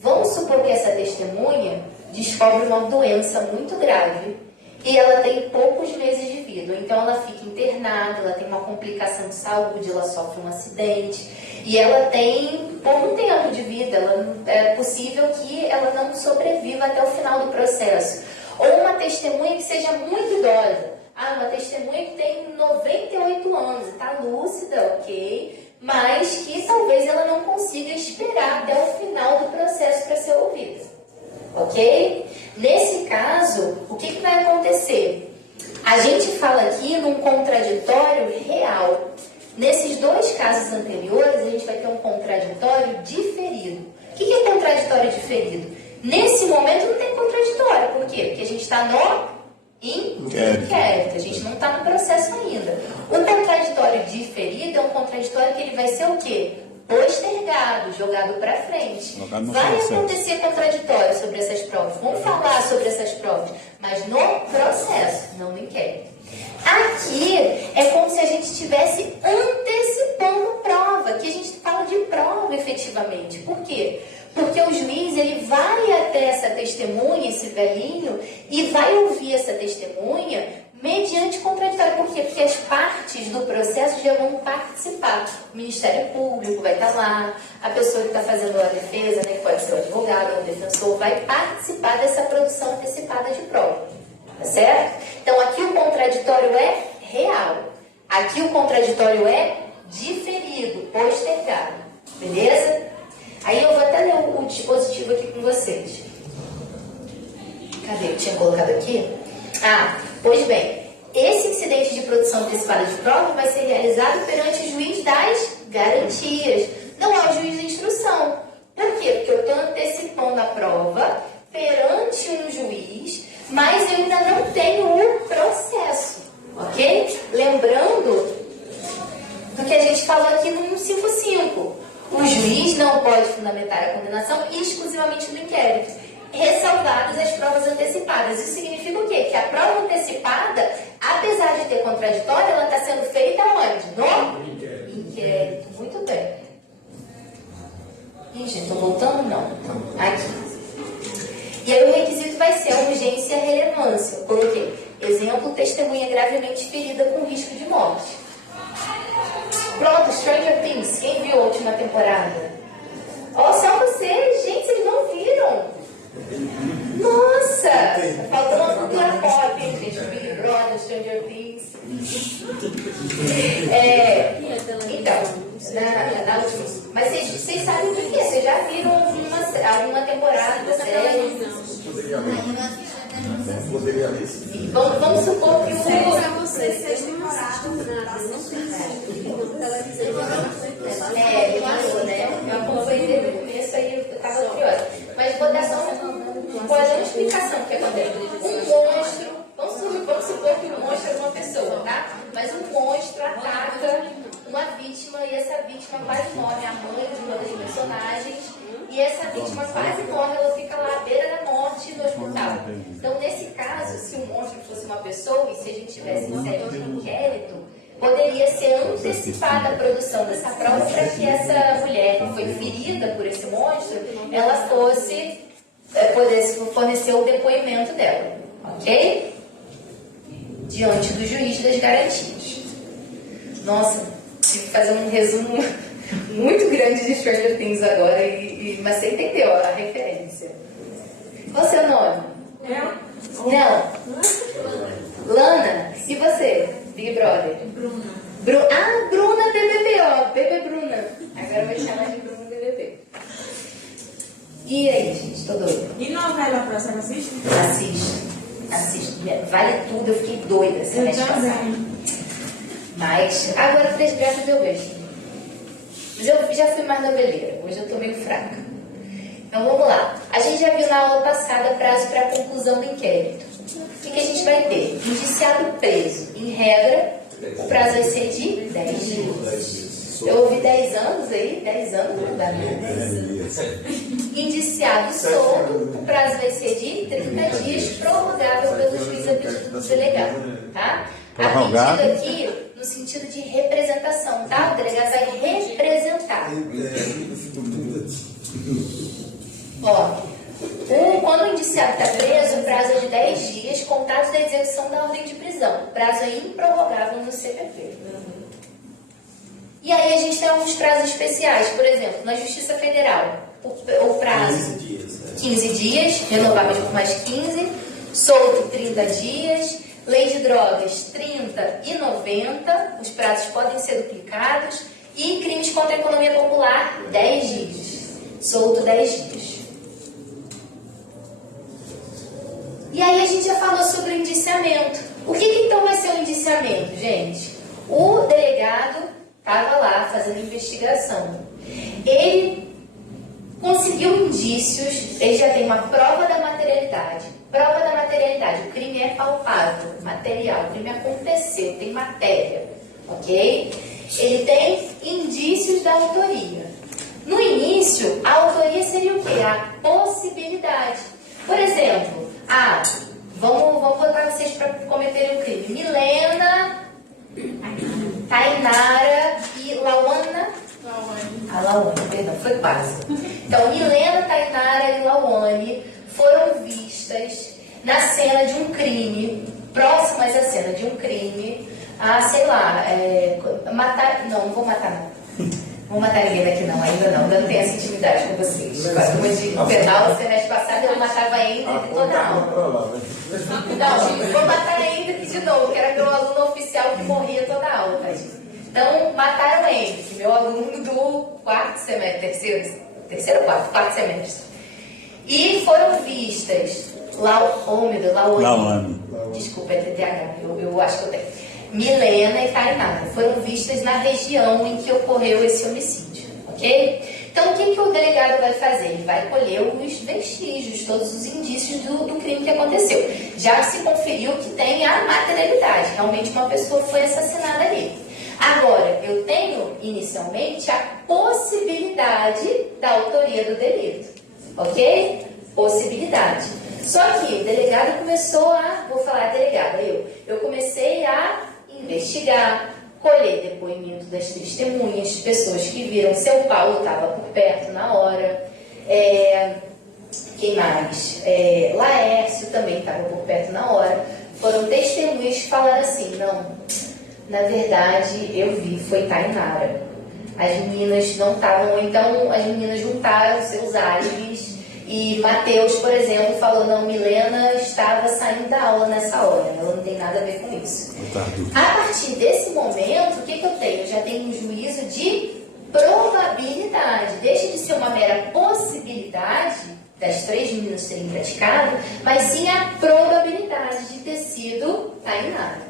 vamos supor que essa testemunha descobre uma doença muito grave e ela tem poucos meses de vida. Então ela fica internada, ela tem uma complicação de saúde, ela sofre um acidente e ela tem pouco tempo de vida. É possível que ela não sobreviva até o final do processo. Ou uma testemunha que seja muito idosa. Uma testemunha que tem 98 anos, está lúcida, ok, mas que talvez ela não consiga esperar até o final do processo para ser ouvida, ok? Nesse caso, o que vai acontecer? A gente fala aqui num contraditório real. Nesses dois casos anteriores, a gente vai ter um contraditório diferido. O que é contraditório diferido? Nesse momento não tem contraditório, por quê? Porque a gente está no inquérito, a gente não está no processo ainda. O contraditório diferido é um contraditório que ele vai ser o quê? Postergado, jogado para frente. Vai acontecer contraditório sobre essas provas, vamos falar sobre essas provas, mas no processo, não no inquérito. Aqui é como se a gente estivesse antecipando prova, que a gente fala de prova efetivamente. Por quê? Porque o juiz ele vai até essa testemunha, esse velhinho, e vai ouvir essa testemunha mediante contraditório. Por quê? Porque as partes do processo já vão participar. O Ministério Público vai estar lá, a pessoa que está fazendo a defesa, né, que pode ser o advogado ou o defensor, vai participar dessa produção antecipada de prova. Tá certo? Então aqui o contraditório é real. Aqui o contraditório é diferido, postergado. Beleza? Aí eu vou até ler o dispositivo aqui com vocês. Cadê? Eu tinha colocado aqui. Pois bem, esse incidente de produção antecipada de prova vai ser realizado perante o juiz das garantias, não é o juiz da instrução. Por quê? Porque eu estou antecipando a prova perante um juiz, mas eu ainda não tenho o processo, ok? Lembrando do que a gente falou aqui no 155. O juiz não pode fundamentar a condenação exclusivamente no inquérito, ressalvadas as provas antecipadas. Isso significa o quê? Que a prova antecipada, apesar de ter contraditório, ela está sendo feita onde? No inquérito. Muito bem. Ih, gente, estou voltando? Não. Aqui. E aí o requisito vai ser a urgência e a relevância. Eu coloquei, exemplo, testemunha gravemente ferida com risco de morte. Pronto, Stranger Things. Quem viu a última temporada? Só vocês. Gente, vocês não viram? Nossa! Tá faltando uma cultura pop, hein, gente? Big Brother, Stranger Things. Então, na última. Mas vocês sabem o que é? Vocês já viram alguma temporada da série? Poderia ver. Vamos supor que o... Pra você, 6 temporadas. Isso, né? Eu acompanhei desde o começo, aí eu estava curiosa. Mas vou dar só uma explicação do que acontece. Um monstro, vamos supor que um monstro é uma pessoa, tá? Mas um monstro ataca uma vítima e essa vítima quase morre, a mãe de uma das personagens. E essa vítima quase morre, ela fica lá à beira da morte no hospital. Então, nesse caso, se o monstro fosse uma pessoa e se a gente tivesse em série de inquérito, poderia ser antecipada a produção dessa prova para que essa mulher que foi ferida por esse monstro, ela pudesse fornecer o depoimento dela, ok? Diante do juiz das garantias. Nossa, tive que fazer um resumo muito grande de Stranger Things agora, mas você entendeu a referência. Qual o seu nome? Eu? Não. Lana. E você? Big Brother? Bruna. Bruna BBB, ó. Bebê Bruna. Agora vai chamar de Bruna BBB. E aí, gente? Tô doida. E novela pra você assiste? Assisto. Vale tudo, eu fiquei doida semestre passado. Mas agora, Três Graças eu vejo. Mas eu já fui mais noveleira, hoje eu tô meio fraca. Então vamos lá. A gente já viu na aula passada prazo para conclusão do inquérito. O que a gente vai ter? Indiciado preso. Em regra, o prazo vai ser de 10 dias. Eu ouvi 10 anos aí, 10 anos não dá mesmo. Indiciado solto, o prazo vai ser de 30 dias, prorrogável pelo juiz a pedido do delegado. Tá? A pedido aqui no sentido de representação, tá? O delegado vai representar. Quando o indiciado está preso, o prazo é de 10 dias, contados da execução da ordem de prisão. O prazo é improrrogável no CPP. E aí a gente tem alguns prazos especiais. Por exemplo, na Justiça Federal, o prazo 15 dias, renovável por mais 15, solto 30 dias, lei de drogas 30 e 90, os prazos podem ser duplicados, e crimes contra a economia popular 10 dias, solto 10 dias. E aí a gente já falou sobre o indiciamento. O que então vai ser o indiciamento, gente? O delegado estava lá fazendo investigação. Ele conseguiu indícios, ele já tem uma prova da materialidade. Prova da materialidade, o crime é palpável, material, o crime aconteceu, tem matéria, ok? Ele tem indícios da autoria. No início, a autoria seria o quê? A possibilidade. Por exemplo, vamos botar vocês para cometerem um crime. Milena, Tainara e Lauana. Lauane, perdão, foi quase. Então, Milena, Tainara e Lauane foram vistas na cena de um crime, próximas à cena de um crime, sei lá, matar. Não vou matar não. Vou matar ninguém daqui não, ainda não tenho essa intimidade com vocês. Com a turma de penal, no semestre passado eu matava a Hendrik toda a aula. Não, vou matar a Hendrik de novo, que era meu aluno oficial que morria toda a aula, tadinho. Então, mataram a Hendrik, meu aluno do quarto semestre, terceiro ou quarto semestre. E foram vistas Lauane. Desculpa, é TDAH, eu acho que eu tenho. Milena e Tainara foram vistas na região em que ocorreu esse homicídio, ok? Então, o que o delegado vai fazer? Ele vai colher os vestígios, todos os indícios do crime que aconteceu. Já se conferiu que tem a materialidade, realmente uma pessoa foi assassinada ali. Agora, eu tenho, inicialmente, a possibilidade da autoria do delito, ok? Possibilidade. Só que o delegado começou vou falar delegada, eu comecei a investigar, colher depoimento das testemunhas, pessoas que viram. Seu Paulo estava por perto na hora, quem mais? Laércio também estava por perto na hora. Foram testemunhas que falaram assim, não, na verdade eu vi, foi Tainara. As meninas não estavam, então as meninas juntaram seus álibis. E Mateus, por exemplo, falou, não, Milena estava saindo da aula nessa hora, ela não tem nada a ver com isso. A partir desse momento, o que eu tenho? Eu já tenho um juízo de probabilidade. Deixa de ser uma mera possibilidade das 3 meninas terem praticado, mas sim a probabilidade de ter sido Tainara.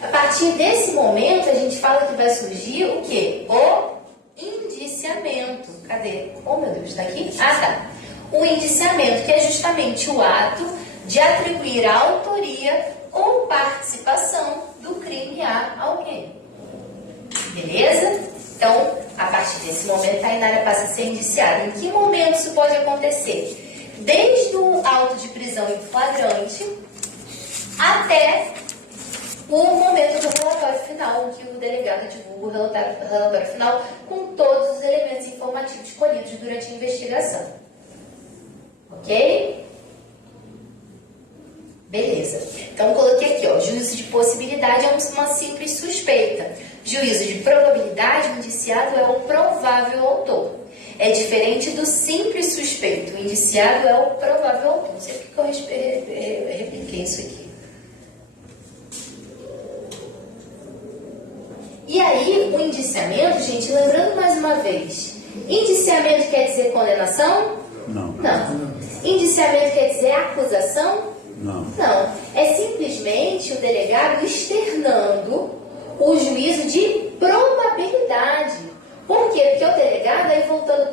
A partir desse momento, a gente fala que vai surgir o quê? O indiciamento. Cadê? Oh, meu Deus, está aqui? Ah, tá. O indiciamento, que é justamente o ato de atribuir a autoria ou participação do crime a alguém. Beleza? Então, a partir desse momento, a Tainara passa a ser indiciada. Em que momento isso pode acontecer? Desde o auto de prisão em flagrante até o momento do relatório final, em que o delegado divulga o relatório final com todos os elementos informativos colhidos durante a investigação. Ok? Beleza. Então, coloquei aqui, ó, juízo de possibilidade é uma simples suspeita. Juízo de probabilidade, o indiciado é o provável autor. É diferente do simples suspeito. O indiciado é o provável autor. Não sei porque eu repliquei isso aqui. E aí, o indiciamento, gente, lembrando mais uma vez, indiciamento quer dizer condenação? Não. Indiciamento quer dizer acusação? Não. É simplesmente o delegado externando o juízo de probabilidade. Por quê? Porque o delegado, aí voltando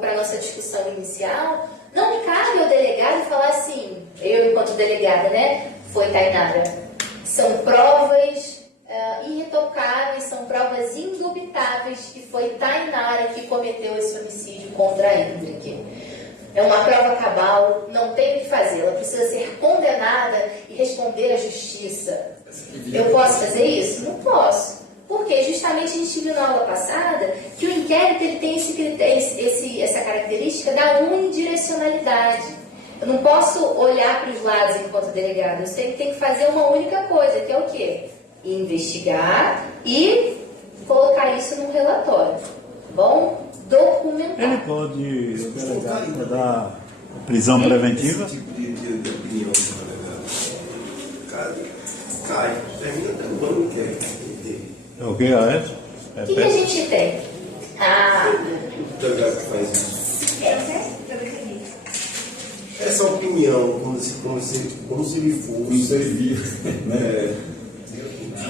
para a nossa discussão inicial, não cabe ao delegado falar assim, eu enquanto delegada, né? Foi Tainara. São provas irretocáveis, são provas indubitáveis que foi Tainara que cometeu esse homicídio contra a Hendrik. É uma prova cabal, não tem o que fazer, ela precisa ser condenada e responder à justiça. Eu posso fazer isso? Não posso. Porque justamente a gente viu na aula passada que o inquérito ele tem essa característica da unidirecionalidade. Eu não posso olhar para os lados enquanto delegado, eu sempre tenho que fazer uma única coisa, que é o quê? Investigar e colocar isso num relatório. Bom? Documentar. Ele pode, o delegado, dar prisão preventiva? Esse tipo de opinião do delegado cai, termina dando banho que é. O que é isso? O que a gente tem? O delegado que faz isso. Essa opinião, como se ele fosse servir, né?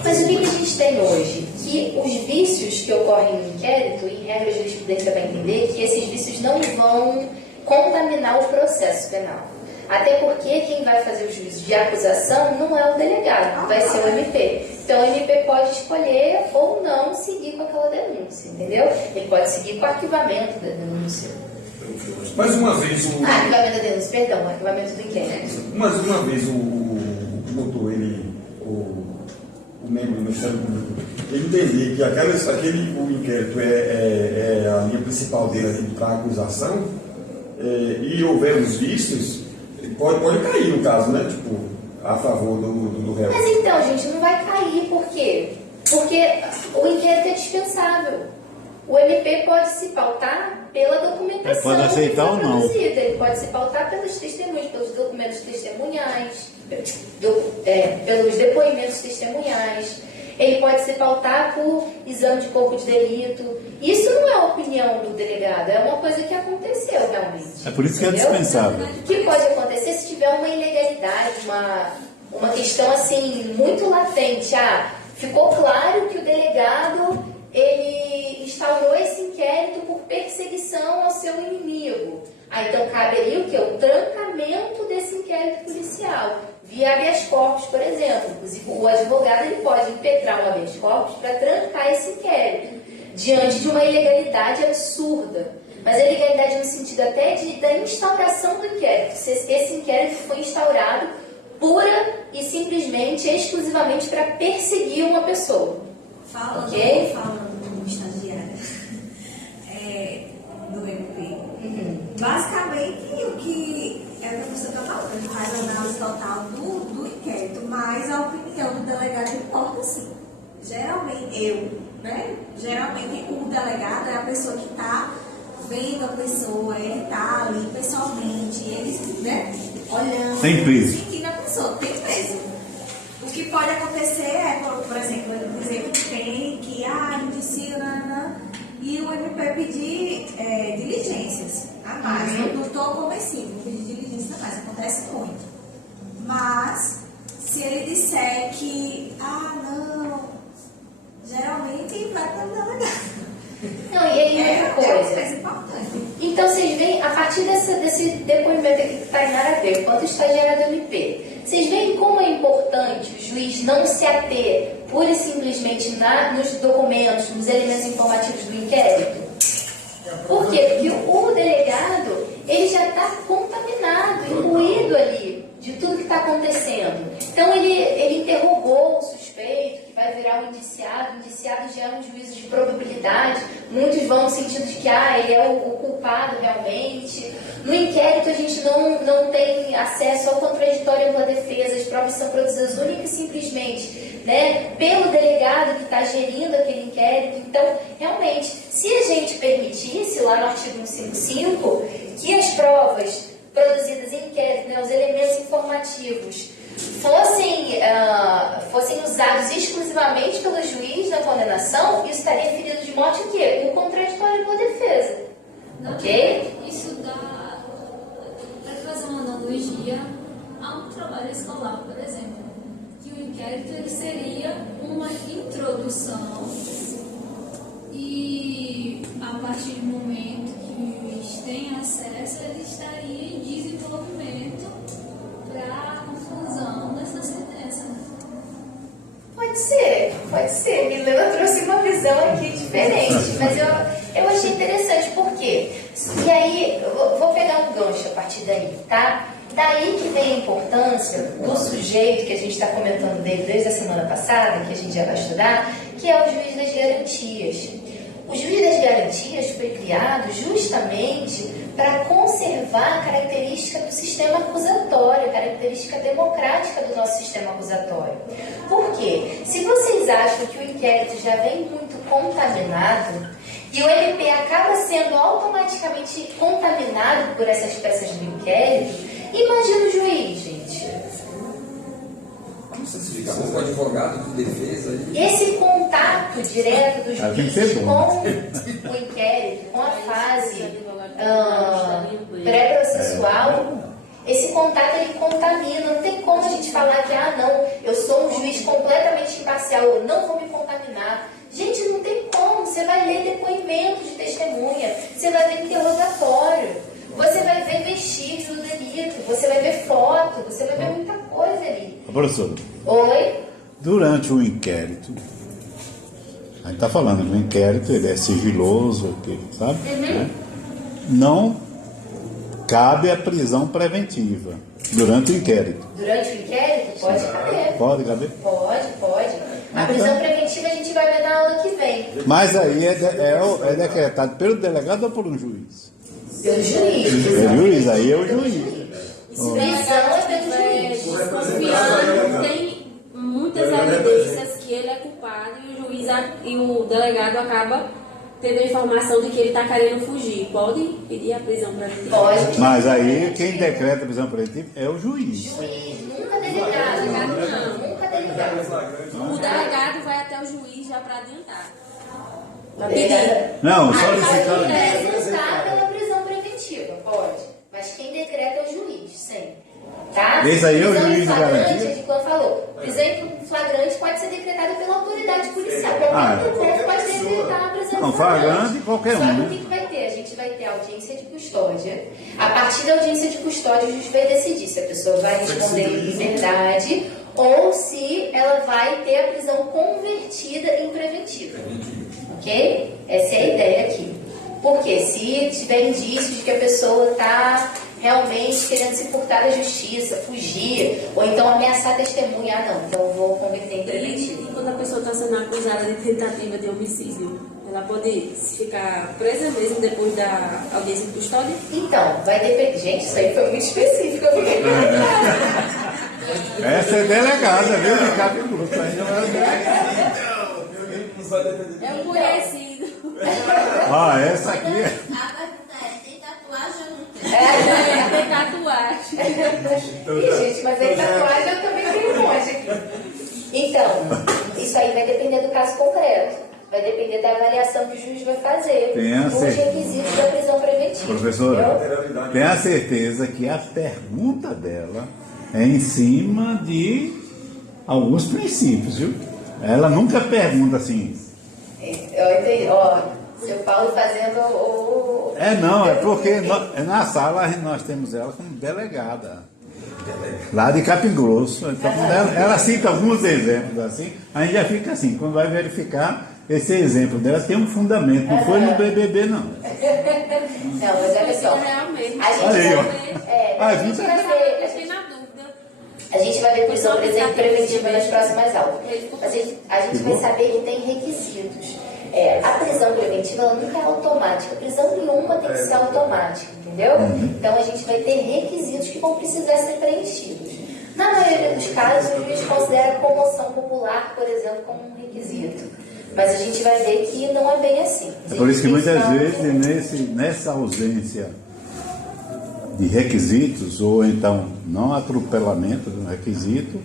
Mas o que a gente tem hoje? Que os vícios que ocorrem no inquérito, em regra a jurisprudência vai entender que esses vícios não vão contaminar o processo penal. Até porque quem vai fazer o juízo de acusação não é o delegado, vai ser o MP. Então o MP pode escolher ou não seguir com aquela denúncia, entendeu? Ele pode seguir com o arquivamento da denúncia. Mais uma vez o. Arquivamento da denúncia, perdão, arquivamento do inquérito. Mais uma vez o doutor, o membro do Ministério Público, ele entender que o inquérito é a linha principal dele para a acusação, e houver os vícios, pode cair no caso, né? Tipo, a favor do réu. Mas então, gente, não vai cair, por quê? Porque o inquérito é dispensável. O MP pode se pautar pela documentação. Ele pode aceitar ou não. Ele pode se pautar pelos testemunhos, pelos documentos testemunhais, pelos depoimentos testemunhais. Ele pode se pautar por exame de corpo de delito. Isso não é a opinião do delegado, é uma coisa que aconteceu realmente. É por isso que é entendeu? dispensável. O que pode acontecer se tiver tiver uma ilegalidade, uma questão assim muito latente, ficou claro que o delegado ele instaurou esse inquérito por perseguição ao seu inimigo. Então caberia o quê? O trancamento desse inquérito policial, via habeas corpus, por exemplo. Inclusive, o advogado ele pode impetrar um habeas corpus para trancar esse inquérito, diante de uma ilegalidade absurda. Mas a ilegalidade no sentido até da instauração do inquérito. Se esse inquérito foi instaurado pura e simplesmente, exclusivamente para perseguir uma pessoa. Falando estagiária do MP. Basicamente, o que é o professor está falando, ele faz a análise total do inquérito, mas a opinião do delegado importa sim. Geralmente o delegado é a pessoa que está vendo a pessoa, ele está ali pessoalmente, ele, olhando, tem peso, sentindo a pessoa, tem peso. O que pode acontecer é, por exemplo, dizer que tem que indicia, e o MP pedir diligências a mais. Eu não estou convencido, pedir diligências a mais, acontece muito. Mas, se ele disser que, não, geralmente vai para o delegado. Não, e aí outra coisa. É importante. Então vocês veem, a partir desse depoimento aqui que está em nada a ver, quanto estagiário do MP, vocês veem como é importante o juiz não se ater pura e simplesmente nos documentos, nos elementos informativos do inquérito? Por quê? Porque o delegado, ele já está contaminado, imbuído ali de tudo que está acontecendo. Então ele interrogou o suspeito, que vai virar um indiciado. O indiciado já é um juízo de probabilidade. Muitos vão no sentido de que ele é o culpado realmente. No inquérito a gente não tem acesso ao contraditório ampla defesa. As provas são produzidas única e simplesmente pelo delegado que está gerindo aquele inquérito. Então, realmente, se a gente permitisse, lá no artigo 155, que as provas produzidas em inquérito, os elementos informativos, fossem usados exclusivamente pelo juiz na condenação, isso estaria ferido de morte o quê? O contraditório pela defesa. Ok? Isso dá para fazer uma analogia a um trabalho escolar, por exemplo, que o inquérito ele seria uma introdução e a partir do momento que o juiz tem acesso, ele estaria em desenvolvimento para a conclusão dessa sentença. Pode ser. Milena trouxe uma visão aqui diferente, mas eu achei interessante, por quê? E aí, eu vou pegar um gancho a partir daí, tá? Daí que vem a importância do sujeito que a gente está comentando dele desde a semana passada, que a gente já vai estudar, que é o juiz das garantias. O juiz das garantias foi criado justamente para conservar a característica do sistema acusatório, a característica democrática do nosso sistema acusatório. Por quê? Se vocês acham que o inquérito já vem muito contaminado e o MP acaba sendo automaticamente contaminado por essas peças do inquérito, imagina o juiz, gente. Com o advogado de defesa. Esse contato direto do juiz com o inquérito, com a fase pré-processual, esse contato ele contamina. Não tem como a gente falar que, não, eu sou um juiz completamente imparcial, eu não vou me contaminar. Gente, não tem como. Você vai ler depoimento de testemunha, você vai ver interrogatório, você vai ver vestígios do delito, você vai ver foto, você vai ver muita coisa ali. Professora. Oi? Durante o inquérito, a gente está falando do inquérito, ele é sigiloso, sabe? Não cabe a prisão preventiva durante o inquérito. Durante o inquérito? Pode caber. Pode caber? Pode. A prisão preventiva a gente vai ver na aula que vem. Mas aí é decretado pelo delegado ou por um juiz? Pelo juiz. Pelo juiz, aí é o juiz. Prisão é pelo juiz. Desconfiando, tem muitas evidências que ele é culpado e o juiz e o delegado acaba tendo a informação de que ele está querendo fugir. Pode pedir a prisão preventiva? Pode. Mas aí quem decreta a prisão preventiva é o juiz. Nunca delegado. Nunca delegado. O delegado vai até o juiz já para adiantar. Não, solicitando. Pode pela prisão preventiva, pode. Mas quem decreta é o juiz, sempre. Tá? Esse aí é o Prisão juiz em de flagrante, garantia? a gente falou. Prisão em flagrante pode ser decretada pela autoridade policial. Qualquer corpo pode decretar a prisão Não, em flagrante. flagrante qualquer Só um, que né? o que vai ter? A gente vai ter audiência de custódia. A partir da audiência de custódia, a gente vai decidir se a pessoa vai responder em liberdade ou se ela vai ter a prisão convertida em preventiva. Ok? Essa é a ideia aqui. Porque se tiver indícios de que a pessoa está realmente querendo se furtar da justiça, fugir, ou então ameaçar testemunha, não, então eu vou converter em preventiva. E quando a pessoa está sendo acusada de tentativa de homicídio, ela pode ficar presa mesmo depois da audiência de custódia? Então, vai depender. Gente, isso aí foi muito específico. Eu fiquei Essa é delegada, viu? De Capim Grosso. Ainda não é delegada. É um conhecido. Ah, essa aqui é. A pergunta é, tem tatuagem ou não tem? Tem tatuagem. Ih, gente, mas aí tatuagem eu também tenho um monte aqui. Então, isso aí vai depender do caso concreto. Vai depender da avaliação que o juiz vai fazer Tenha dos certeza. requisitos da prisão preventiva. Professora, Entendeu? tenha certeza que a pergunta dela é em cima de alguns princípios, viu? Ela nunca pergunta assim. Eu entendi. Ó, seu Paulo fazendo o... Não, é porque na sala nós temos ela como delegada. Lá de Capim Grosso. Então, ela cita alguns exemplos assim, a gente já fica assim, quando vai verificar, esse exemplo dela tem um fundamento, não foi no BBB, não. Não, mas olha só. Real mesmo. A gente Olha aí, ó. a gente vai ver... Eu fiquei na dúvida. A gente vai ver prisão preventiva nas próximas aulas. A gente vai saber que tem requisitos. A prisão preventiva ela nunca é automática. Prisão nenhuma tem que ser automática, entendeu? Então a gente vai ter requisitos que vão precisar ser preenchidos. Na maioria dos casos, o juiz considera a comoção popular, por exemplo, como um requisito. Mas a gente vai ver que não é bem assim. É por isso que muitas vezes nessa ausência de requisitos, ou então não atropelamento de um requisito,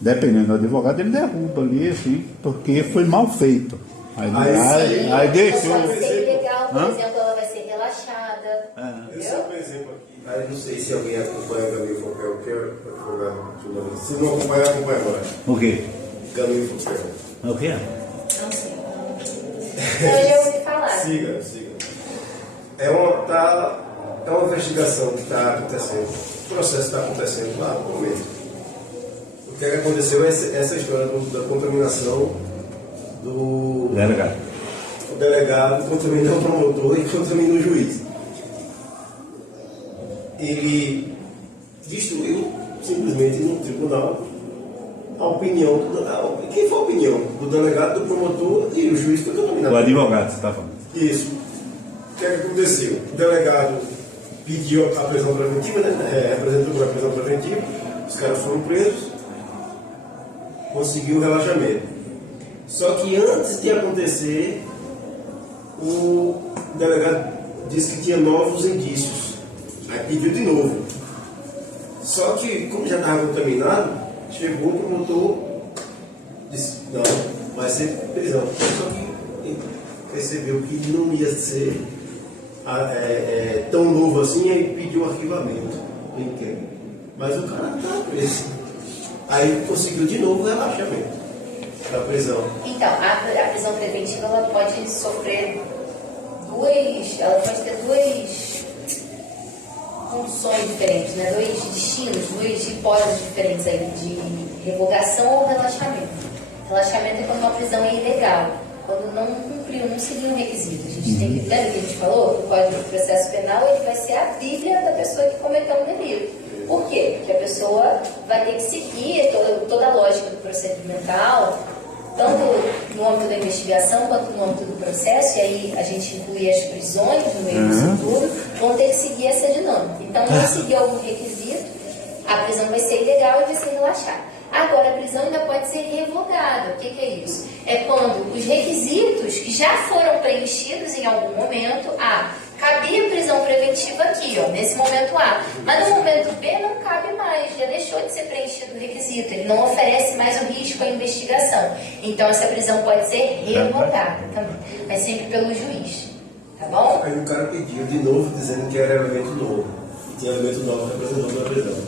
dependendo do advogado, ele derruba ali, assim, porque foi mal feito. Aí deixou. Pode ser ilegal, por exemplo, ela vai ser relaxada. Esse é um exemplo aqui. Aí não sei se alguém acompanha o Caminho Fopel, que é advogado jornalista. Se não acompanhar, acompanha agora. O quê? Caminho Fopel. O quê? Não sei. Eu já ouvi falar. Siga. É uma investigação que está acontecendo. O processo está acontecendo lá no momento. O que aconteceu é essa história da contaminação do Delegado. O delegado contaminou o promotor e contaminou o juiz. Ele destruiu simplesmente no tribunal a opinião do quem foi a opinião? Do delegado, do promotor e o juiz foi contaminado. O advogado, você está falando. Isso. O que aconteceu? O delegado pediu a prisão preventiva, né? Representou para a prisão preventiva, os caras foram presos, conseguiu o relaxamento. Só que antes de acontecer, o delegado disse que tinha novos indícios. Aí pediu de novo. Só que, como já estava contaminado, chegou o promotor, disse, não, vai ser prisão. Só que ele percebeu que não ia ser tão novo assim, aí pediu arquivamento. Mas o cara estava preso. Aí conseguiu de novo o relaxamento da prisão. Então, a prisão preventiva ela pode sofrer ela pode ter duas condições diferentes, né? Dois destinos, duas hipóteses diferentes aí de revogação ou relaxamento. Relaxamento é quando uma prisão é ilegal, quando não cumpriu, não seguiu um requisito. A gente tem que, lembra que a gente falou que o Código de Processo Penal ele vai ser a bíblia da pessoa que cometeu um delito. Por quê? Porque a pessoa vai ter que seguir toda a lógica do procedimental, tanto no âmbito da investigação quanto no âmbito do processo, e aí a gente inclui as prisões no meio disso tudo, vão ter que seguir essa dinâmica. Então, não seguir algum requisito, a prisão vai ser ilegal e vai ser relaxada. Agora, a prisão ainda pode ser revogada. O que é isso? É quando os requisitos que já foram preenchidos em algum momento, cabia prisão preventiva aqui, nesse momento A. Mas no momento B não cabe mais, já deixou de ser preenchido o requisito, ele não oferece mais o risco à investigação. Então essa prisão pode ser revogada também, mas sempre pelo juiz, tá bom? Aí o cara pediu de novo, dizendo que era elemento novo. E tinha elemento novo representando a prisão.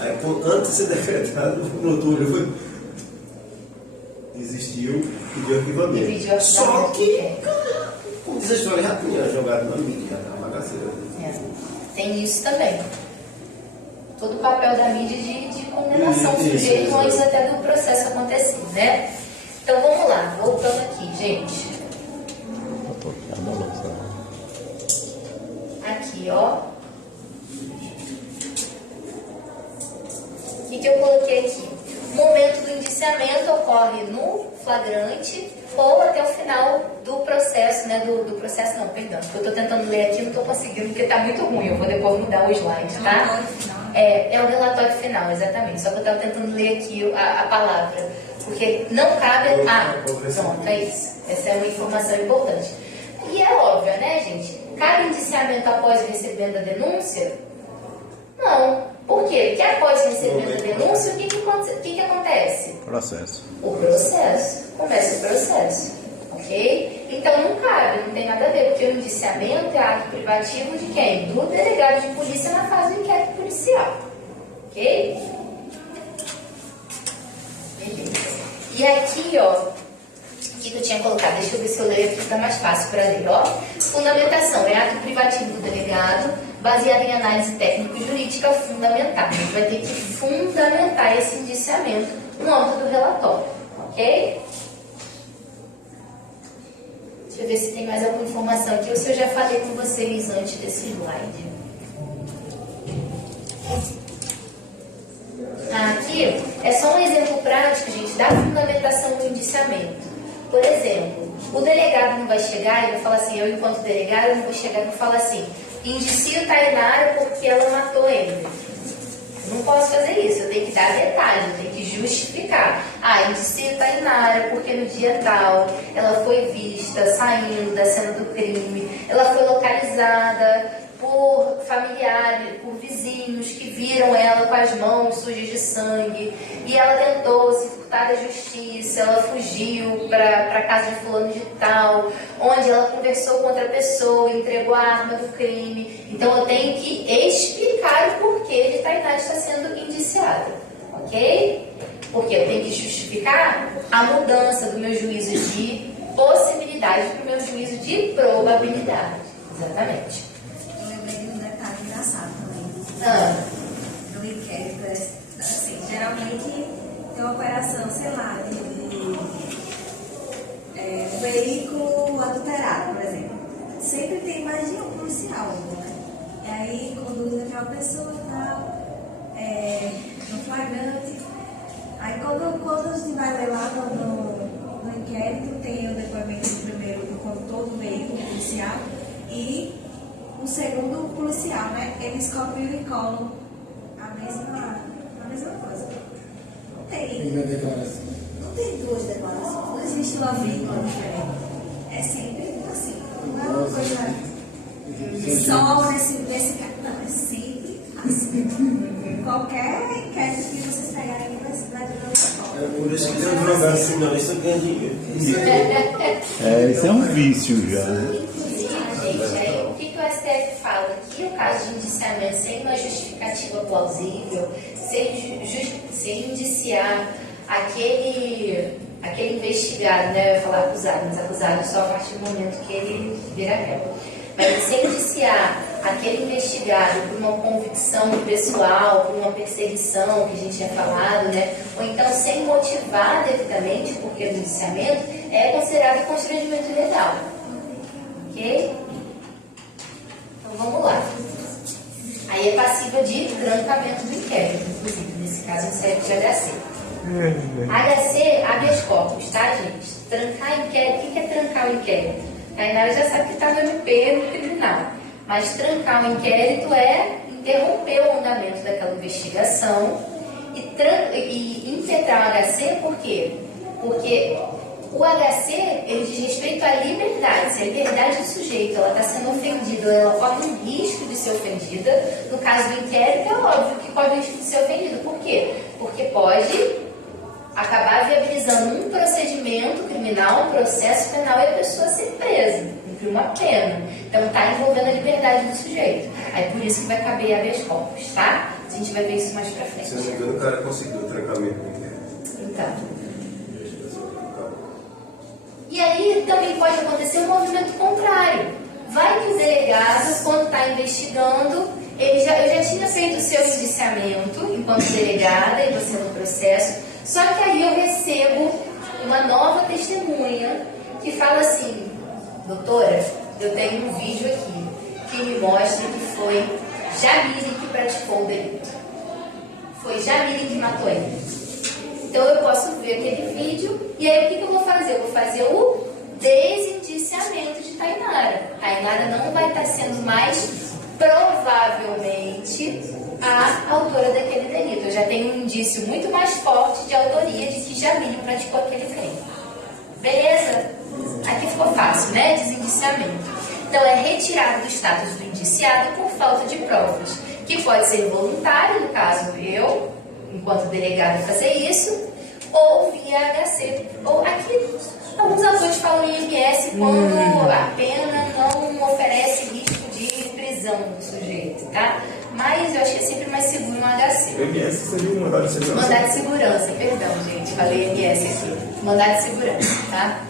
Aí antes de ser decretado, o promotor desistiu, pediu arquivamento. Só que, como diz a história, já tinha jogado na mídia, já estava bagaceira. Tem isso também. Todo o papel da mídia de condenação do sujeito antes até do processo acontecer, né? Então vamos lá, voltando aqui, gente. Aqui, ó. O que eu coloquei aqui? O momento do indiciamento ocorre no flagrante ou até o final do processo, né? Do processo, não, perdão. Eu estou tentando ler aqui, não estou conseguindo, porque está muito ruim. Eu vou depois mudar o slide, tá? É o relatório final, exatamente. Só que eu estava tentando ler aqui a palavra. Porque não cabe. Pronto, é isso. Essa é uma informação importante. E é óbvio, né, gente? Cabe indiciamento após o recebimento da denúncia? Não. Por quê? Porque após o recebimento da denúncia, o que acontece? Processo. O processo. Começa o processo. Ok? Então não cabe, não tem nada a ver, porque o indiciamento é ato privativo de quem? Do delegado de polícia na fase do inquérito policial. Ok? Beleza. E aqui, ó, o que eu tinha colocado? Deixa eu ver se eu leio aqui, fica mais fácil para ler, ó. Fundamentação é ato privativo do delegado, baseado em análise técnico-jurídica fundamental. A gente vai ter que fundamentar esse indiciamento no âmbito do relatório, ok? Deixa eu ver se tem mais alguma informação aqui ou se eu já falei com vocês antes desse slide. Aqui é só um exemplo prático, gente, da fundamentação do indiciamento. Por exemplo, o delegado não vai chegar e vai falar assim, eu enquanto delegado eu não vou chegar e vou falar assim, indicio Tainara porque ela matou ele. Eu não posso fazer isso, eu tenho que dar detalhes, eu tenho que justificar. Indicio Tainara porque no dia tal ela foi vista saindo da cena do crime, ela foi localizada por familiares, por vizinhos que viram ela com as mãos sujas de sangue e ela tentou se furtar da justiça, ela fugiu para a casa de fulano de tal, onde ela conversou com outra pessoa, entregou a arma do crime. Então eu tenho que explicar o porquê de Tainara estar sendo indiciada, ok? Porque eu tenho que justificar a mudança do meu juízo de possibilidade para o meu juízo de probabilidade. Exatamente. Engraçado também. No inquérito, assim, geralmente tem uma operação, sei lá, de veículo adulterado, por exemplo. Sempre tem mais de um policial, né? E aí conduz aquela pessoa e tal, no flagrante. Aí quando a gente vai ler lá no inquérito, tem o depoimento do primeiro do condutor do veículo policial e o segundo policial, né? Eles copiam e colam a mesma coisa. Não tem duas declarações. Não existe uma vírgula diferente. É sempre assim. Não é uma coisa só nesse caso. Não, é sempre assim. Qualquer inquérito que vocês pegarem vai ter uma forma. É por isso que tem um advogado criminalista ganha dinheiro. Isso é um vício já, né? Gente, o que o STF fala? Que o caso de indiciamento sem uma justificativa plausível, sem indiciar aquele investigado, né? Eu ia falar acusado, mas acusado só a partir do momento que ele vira réu. Mas sem indiciar aquele investigado por uma convicção pessoal, por uma perseguição, que a gente tinha falado, né? Ou então sem motivar devidamente, porque o indiciamento é considerado constrangimento ilegal. Ok? Então vamos lá. Aí é passível de trancamento do inquérito, inclusive, nesse caso serve de HC. HC, habeas corpus, tá, gente? Trancar inquérito, o que é trancar o inquérito? A Tainara já sabe que está no MP, no criminal. Mas trancar o inquérito é interromper o andamento daquela investigação e impetrar o HC, por quê? Porque o HC, ele diz respeito à liberdade. Se a liberdade do sujeito está sendo ofendida, ela corre um risco de ser ofendida. No caso do inquérito, é óbvio que corre o risco de ser ofendido. Por quê? Porque pode acabar viabilizando um procedimento criminal, um processo penal e a pessoa ser presa, cumprir uma pena. Então está envolvendo a liberdade do sujeito. Aí por isso que vai caber habeas corpus, tá? A gente vai ver isso mais pra frente. Se eu não me engano, o cara conseguiu o trancamento. Então. E aí também pode acontecer um movimento contrário. Vai que o delegado, quando está investigando, eu já tinha feito o seu indiciamento enquanto delegada e você no processo, só que aí eu recebo uma nova testemunha que fala assim: doutora, eu tenho um vídeo aqui que me mostra que foi Jamile que praticou o delito. Foi Jamile que matou ele. Então eu posso ver aquele vídeo e aí o que eu vou fazer? Eu vou fazer o desindiciamento de Tainara. Tainara não vai estar sendo mais provavelmente a autora daquele delito. Eu já tenho um indício muito mais forte de autoria de que Jamile praticou aquele crime. Beleza? Aqui ficou fácil, né? Desindiciamento. Então é retirado do status do indiciado por falta de provas, que pode ser voluntário, no caso eu, enquanto delegado, fazer isso, ou via HC. Ou aqui, alguns autores falam em IMS quando a pena não oferece risco de prisão do sujeito, tá? Mas eu acho que é sempre mais seguro um HC. O IMS seria um mandado de segurança. Mandado de segurança, perdão, gente, falei IMS aqui. Mandado de segurança, tá?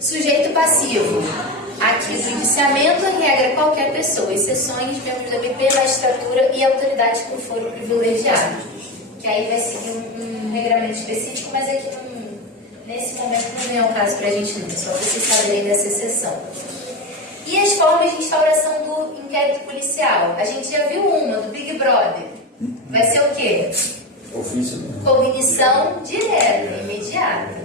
Sujeito passivo. Aqui do indiciamento regra qualquer pessoa, exceções, membros da BP, magistratura e autoridades com foro privilegiado. Que aí vai seguir um regramento específico, mas aqui nesse momento não vem ao caso para a gente não, só para vocês saberem dessa exceção. E as formas de instauração do inquérito policial? A gente já viu uma, do Big Brother. Vai ser o quê? Ofício. Cognição direta, imediata.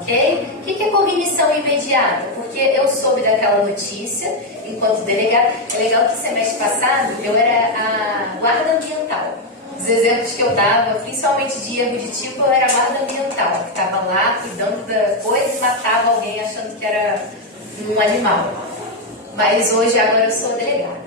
Ok? O que é cognição imediata? Porque eu soube daquela notícia, enquanto delegada. É legal que semestre passado eu era a guarda ambiental. Os exemplos que eu dava, principalmente de erro de tipo, eu era a guarda ambiental, que estava lá cuidando da coisa e matava alguém achando que era um animal. Mas hoje, agora, eu sou delegada.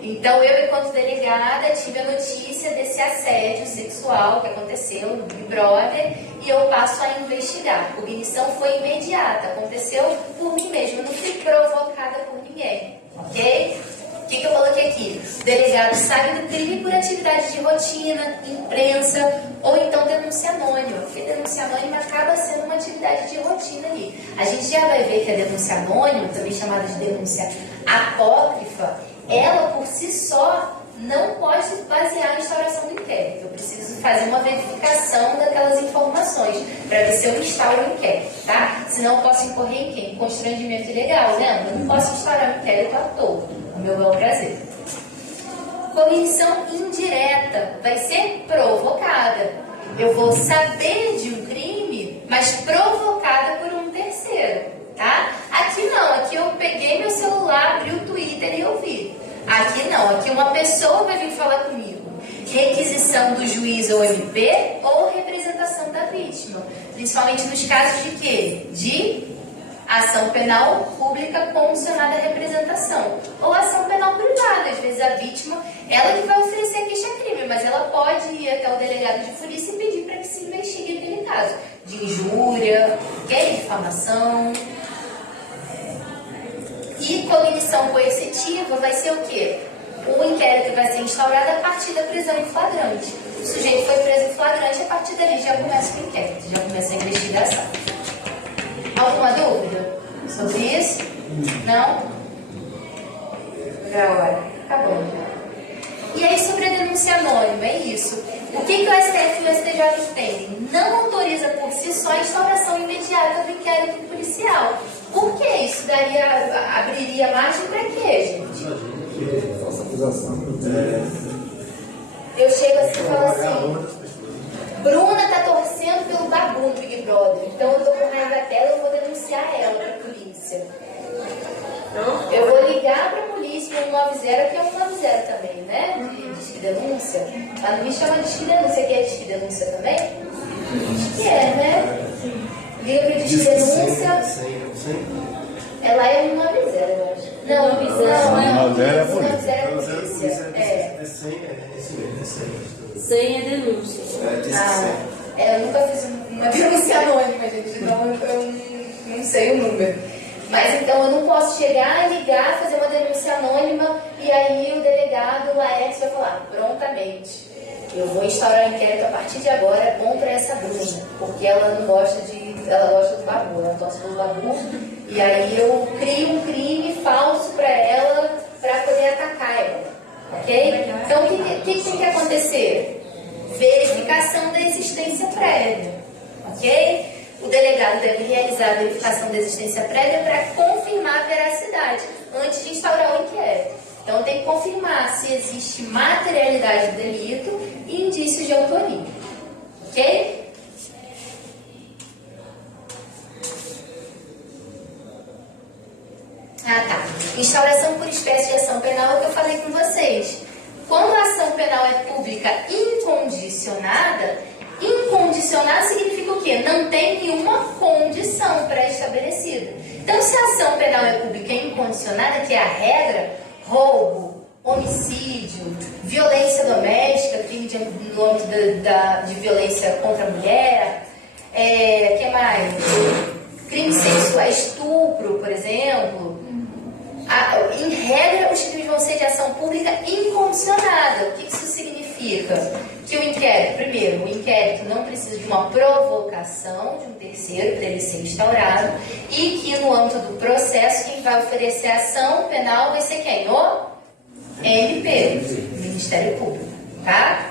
Então, eu, enquanto delegada, tive a notícia desse assédio sexual que aconteceu no Big Brother e eu passo a investigar. A cognição foi imediata, aconteceu por mim mesma, não fui provocada por ninguém, ok? O que eu coloquei aqui? O delegado sabe do crime por atividade de rotina, imprensa ou então denúncia anônima, porque denúncia anônima acaba sendo uma atividade de rotina ali. A gente já vai ver que a denúncia anônima, também chamada de denúncia apócrifa, ela por si só não pode basear a instauração do inquérito. Eu preciso fazer uma verificação daquelas informações para ver se eu instauro o inquérito, tá? Senão eu posso incorrer em quem? Constrangimento ilegal, lembra? Eu não posso instaurar o inquérito à toa, o meu bel prazer. Cognição indireta vai ser provocada. Eu vou saber de um crime, mas provocada por um terceiro, tá? Aqui não, aqui eu peguei meu celular, abri o Twitter e eu vi. Aqui não, aqui uma pessoa vai vir falar comigo. Requisição do juiz ou MP ou representação da vítima. Principalmente nos casos de quê? De ação penal pública condicionada à representação. Ou ação penal privada. Às vezes a vítima, ela que vai oferecer a queixa-crime, mas ela pode ir até o delegado de polícia e pedir para que se investigue aquele caso. De injúria, difamação. E cognição coercitiva vai ser o quê? O inquérito vai ser instaurado a partir da prisão em flagrante. O sujeito foi preso em flagrante, a partir dali já começa o inquérito, já começa a investigação. Alguma dúvida sobre isso? Não? Já hora. Acabou. E aí sobre a denúncia anônima, é isso. O que o STF e o STJ entendem? Não autoriza por si só a instauração imediata do inquérito policial. Por que isso abriria margem para quê, gente? Falsa acusação. Eu chego assim e falo assim: Bruna tá torcendo pelo Babu no Big Brother, então eu tô com raiva dela, eu vou denunciar ela pra polícia. Eu vou ligar pra polícia, pro 190, que é 190 também, né? De disque denúncia. Mas não me chama de disque denúncia, que é disque denúncia também? Acho que é, né? Liga pro disque denúncia. Ela é 190, eu acho. Não, não, 190 é polícia. É 100 é denúncia. Eu nunca fiz uma denúncia anônima, gente, então eu não sei o número. Mas então eu não posso chegar, ligar, fazer uma denúncia anônima e e aí o delegado Laércio vai falar, prontamente, eu vou instaurar um inquérito a partir de agora contra essa Bruna, porque ela não gosta ela gosta do Babu, ela gosta do Babu, e aí eu crio um crime falso para ela, para poder atacar ela, ok? Então o que tem que acontecer? Verificação da existência prévia, ok? O delegado deve realizar a verificação da existência prévia para confirmar a veracidade, antes de instaurar o inquérito. Então tem que confirmar se existe materialidade do delito e indícios de autoria, ok? Ah, tá. Instauração por espécie de ação penal é o que eu falei com vocês. Quando a ação penal é pública incondicionada, incondicionada significa o quê? Não tem nenhuma condição pré-estabelecida. Então, se a ação penal é pública incondicionada, que é a regra, roubo, homicídio, violência doméstica, crime no âmbito de violência contra a mulher, que mais? Crime sexual, estupro, por exemplo. Em regra, os crimes vão ser de ação pública incondicionada. O que isso significa? Que o inquérito, primeiro, o inquérito não precisa de uma provocação de um terceiro para ele ser instaurado, e que no âmbito do processo, quem vai oferecer a ação penal vai ser quem? O MP, o Ministério Público, tá?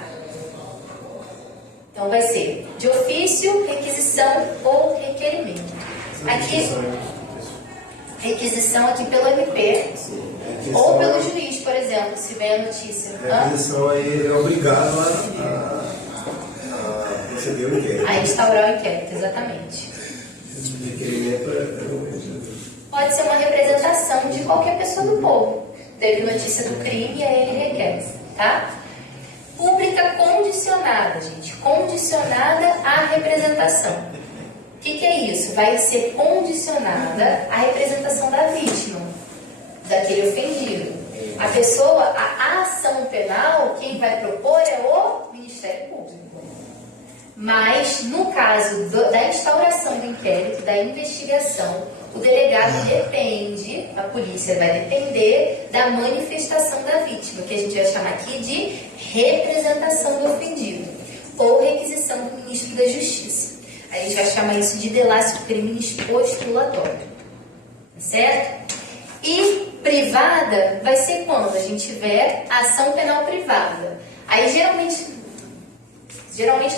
Então vai ser de ofício, requisição ou requerimento. Aqui, requisição aqui pelo MP, ou pelo juiz, por exemplo, se vem a notícia. A requisição aí ele é obrigado a proceder o inquérito. A instaurar o inquérito, exatamente. Pode ser uma representação de qualquer pessoa do povo. Teve notícia do crime e aí ele requer, tá? Pública condicionada, gente. Condicionada à representação. O que é isso? Vai ser condicionada à representação da vítima, daquele ofendido. A pessoa, a ação penal, quem vai propor é o Ministério Público. Mas, no caso da instauração do inquérito, da investigação, o delegado depende, a polícia vai depender da manifestação da vítima, que a gente vai chamar aqui de representação do ofendido, ou requisição do Ministro da Justiça. A gente vai chamar isso de delácio criminis postulatório, certo? E privada vai ser quando a gente tiver ação penal privada. Aí geralmente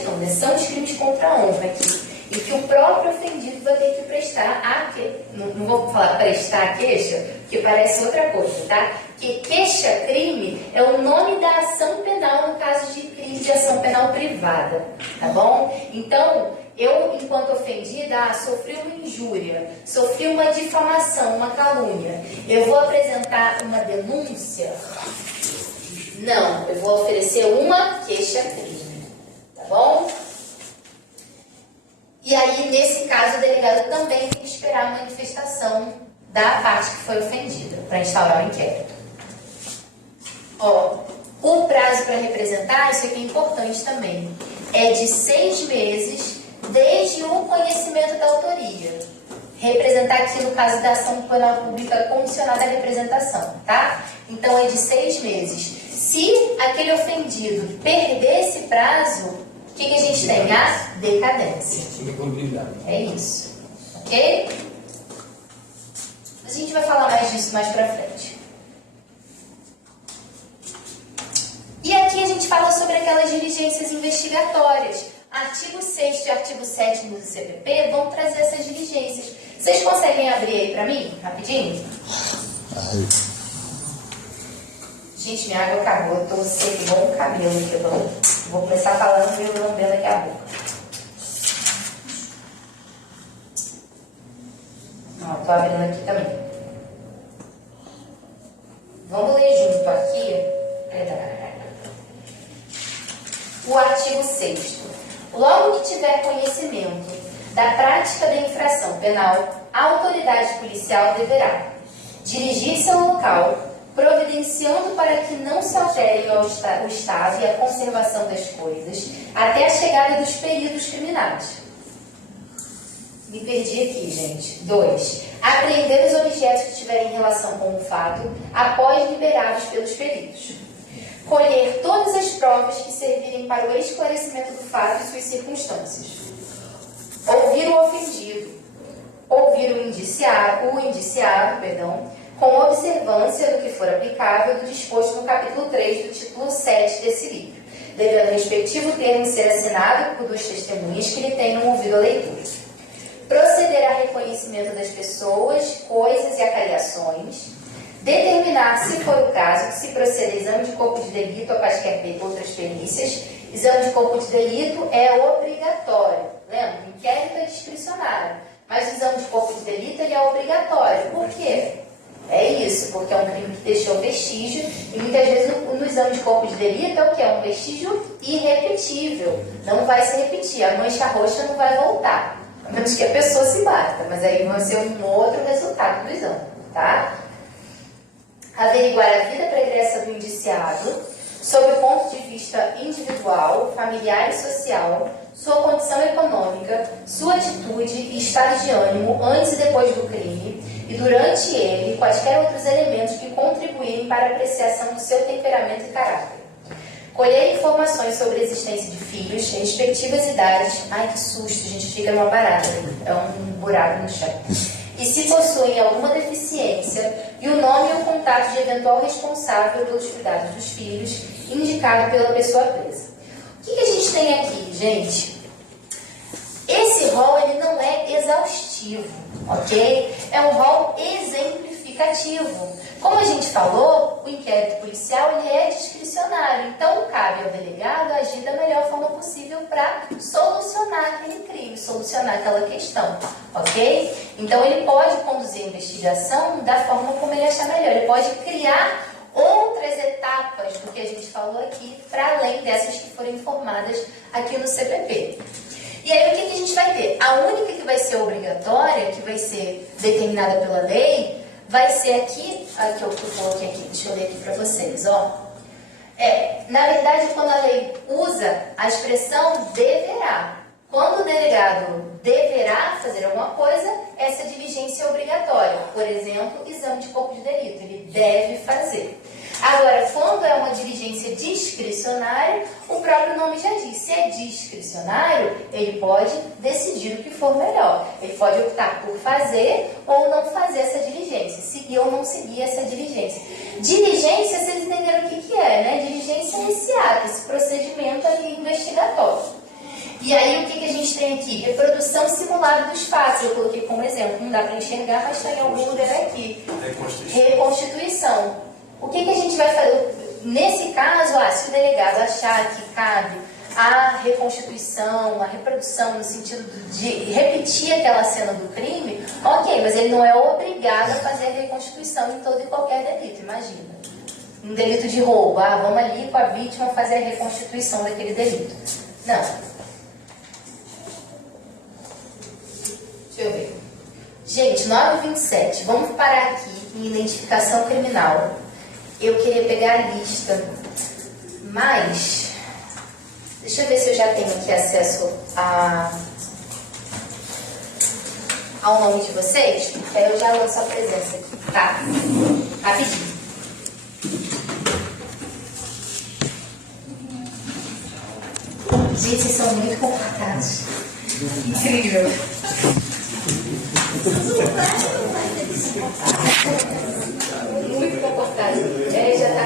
não, né? São os crimes contra a honra aqui, e que o próprio ofendido vai ter que prestar a queixa. Não vou falar prestar a queixa, porque parece outra coisa, tá? Que queixa-crime é o nome da ação penal no caso de crime de ação penal privada, tá bom? Então, eu, enquanto ofendida, sofri uma injúria, sofri uma difamação, uma calúnia. Eu vou apresentar uma denúncia? Não, eu vou oferecer uma queixa-crime, tá bom? E aí, nesse caso, o delegado também tem que esperar a manifestação da parte que foi ofendida para instaurar o inquérito. Ó, o prazo para representar, isso aqui é importante também, é de 6 meses desde o conhecimento da autoria. Representar aqui no caso da ação penal pública condicionada à representação, tá? Então é de 6 meses. Se aquele ofendido perder esse prazo, o que a gente tem? A decadência. É isso. Ok? A gente vai falar mais disso mais pra frente. E aqui a gente fala sobre aquelas diligências investigatórias. Artigo 6º e artigo 7º do CPP vão trazer essas diligências. Vocês conseguem abrir aí pra mim, rapidinho? Gente, minha água acabou. Eu tô seco igual um cabelo aqui. Vou começar falando e eu vou lambendo daqui a pouco. Ó, tô abrindo aqui também. Vamos ler junto aqui o artigo 6º. Logo que tiver conhecimento da prática da infração penal, a autoridade policial deverá dirigir-se ao local, providenciando para que não se altere o estado e a conservação das coisas, até a chegada dos peritos criminais. Me perdi aqui, gente. 2. Apreender os objetos que tiverem relação com o fato, após liberados pelos peritos. Colher todas as provas que servirem para o esclarecimento do fato e suas circunstâncias. Ouvir o ofendido. Ouvir o indiciado, com observância do que for aplicável do disposto no capítulo 3 do título 7 desse livro, devendo o respectivo termo ser assinado por duas testemunhas que lhe tenham ouvido a leitura. Proceder a reconhecimento das pessoas, coisas e acariações. Determinar, se for o caso, que se proceda a exame de corpo de delito ou quaisquer outras perícias. Exame de corpo de delito é obrigatório. Lembra? O inquérito é discricionário. Mas o exame de corpo de delito ele é obrigatório. Por quê? É isso, porque é um crime que deixou vestígio. E muitas vezes no exame de corpo de delito é o quê? É um vestígio irrepetível. Não vai se repetir. A mancha roxa não vai voltar. A menos que a pessoa se bata. Mas aí vai ser um outro resultado do exame. Tá? Averiguar a vida pregressa do indiciado, sob o ponto de vista individual, familiar e social, sua condição econômica, sua atitude e estado de ânimo antes e depois do crime, e durante ele, quaisquer outros elementos que contribuírem para a apreciação do seu temperamento e caráter. Colher informações sobre a existência de filhos, respectivas idades. Ai, que susto, a gente fica numa barata, é um buraco no chão. E se possuem alguma deficiência, e o nome e o contato de eventual responsável pelos cuidados dos filhos, indicado pela pessoa presa. O que a gente tem aqui, gente? Esse rol ele não é exaustivo, ok? É um rol exemplificativo. Como a gente falou, o inquérito policial ele é discricionário, então cabe ao delegado agir da melhor forma possível para solucionar aquele crime, solucionar aquela questão, ok? Então ele pode conduzir a investigação da forma como ele achar melhor, ele pode criar outras etapas do que a gente falou aqui, para além dessas que foram informadas aqui no CPP. E aí o que a gente vai ter? A única que vai ser obrigatória, que vai ser determinada pela lei, vai ser aqui que eu coloquei aqui, deixa eu ler aqui para vocês, ó. Na verdade, quando a lei usa a expressão deverá, quando o delegado deverá fazer alguma coisa, essa diligência é obrigatória. Por exemplo, exame de corpo de delito, ele deve fazer. Agora, quando é uma diligência discricionária, o próprio nome já diz, se é discricionário, ele pode decidir o que for melhor. Ele pode optar por fazer ou não fazer essa diligência, seguir ou não seguir essa diligência. Diligência, vocês entenderam o que é, né? Diligência é esse ato, esse procedimento ali investigatório. E aí, o que a gente tem aqui? Reprodução simulada dos fatos. Eu coloquei como exemplo, não dá para enxergar, mas está em algum lugar aqui. Reconstituição. O que a gente vai fazer? Nesse caso, se o delegado achar que cabe a reconstituição, a reprodução, no sentido de repetir aquela cena do crime, ok, mas ele não é obrigado a fazer a reconstituição em todo e qualquer delito, imagina. Um delito de roubo, vamos ali com a vítima fazer a reconstituição daquele delito. Não. Deixa eu ver. Gente, 927, vamos parar aqui em identificação criminal. Eu queria pegar a lista, mas deixa eu ver se eu já tenho aqui acesso ao nome de vocês, porque aí eu já lanço a presença aqui, tá? Rapidinho. Gente, vocês são muito comportados. Incrível. Muito comportado. Já está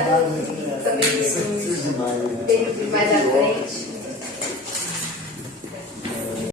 também no período mais à frente.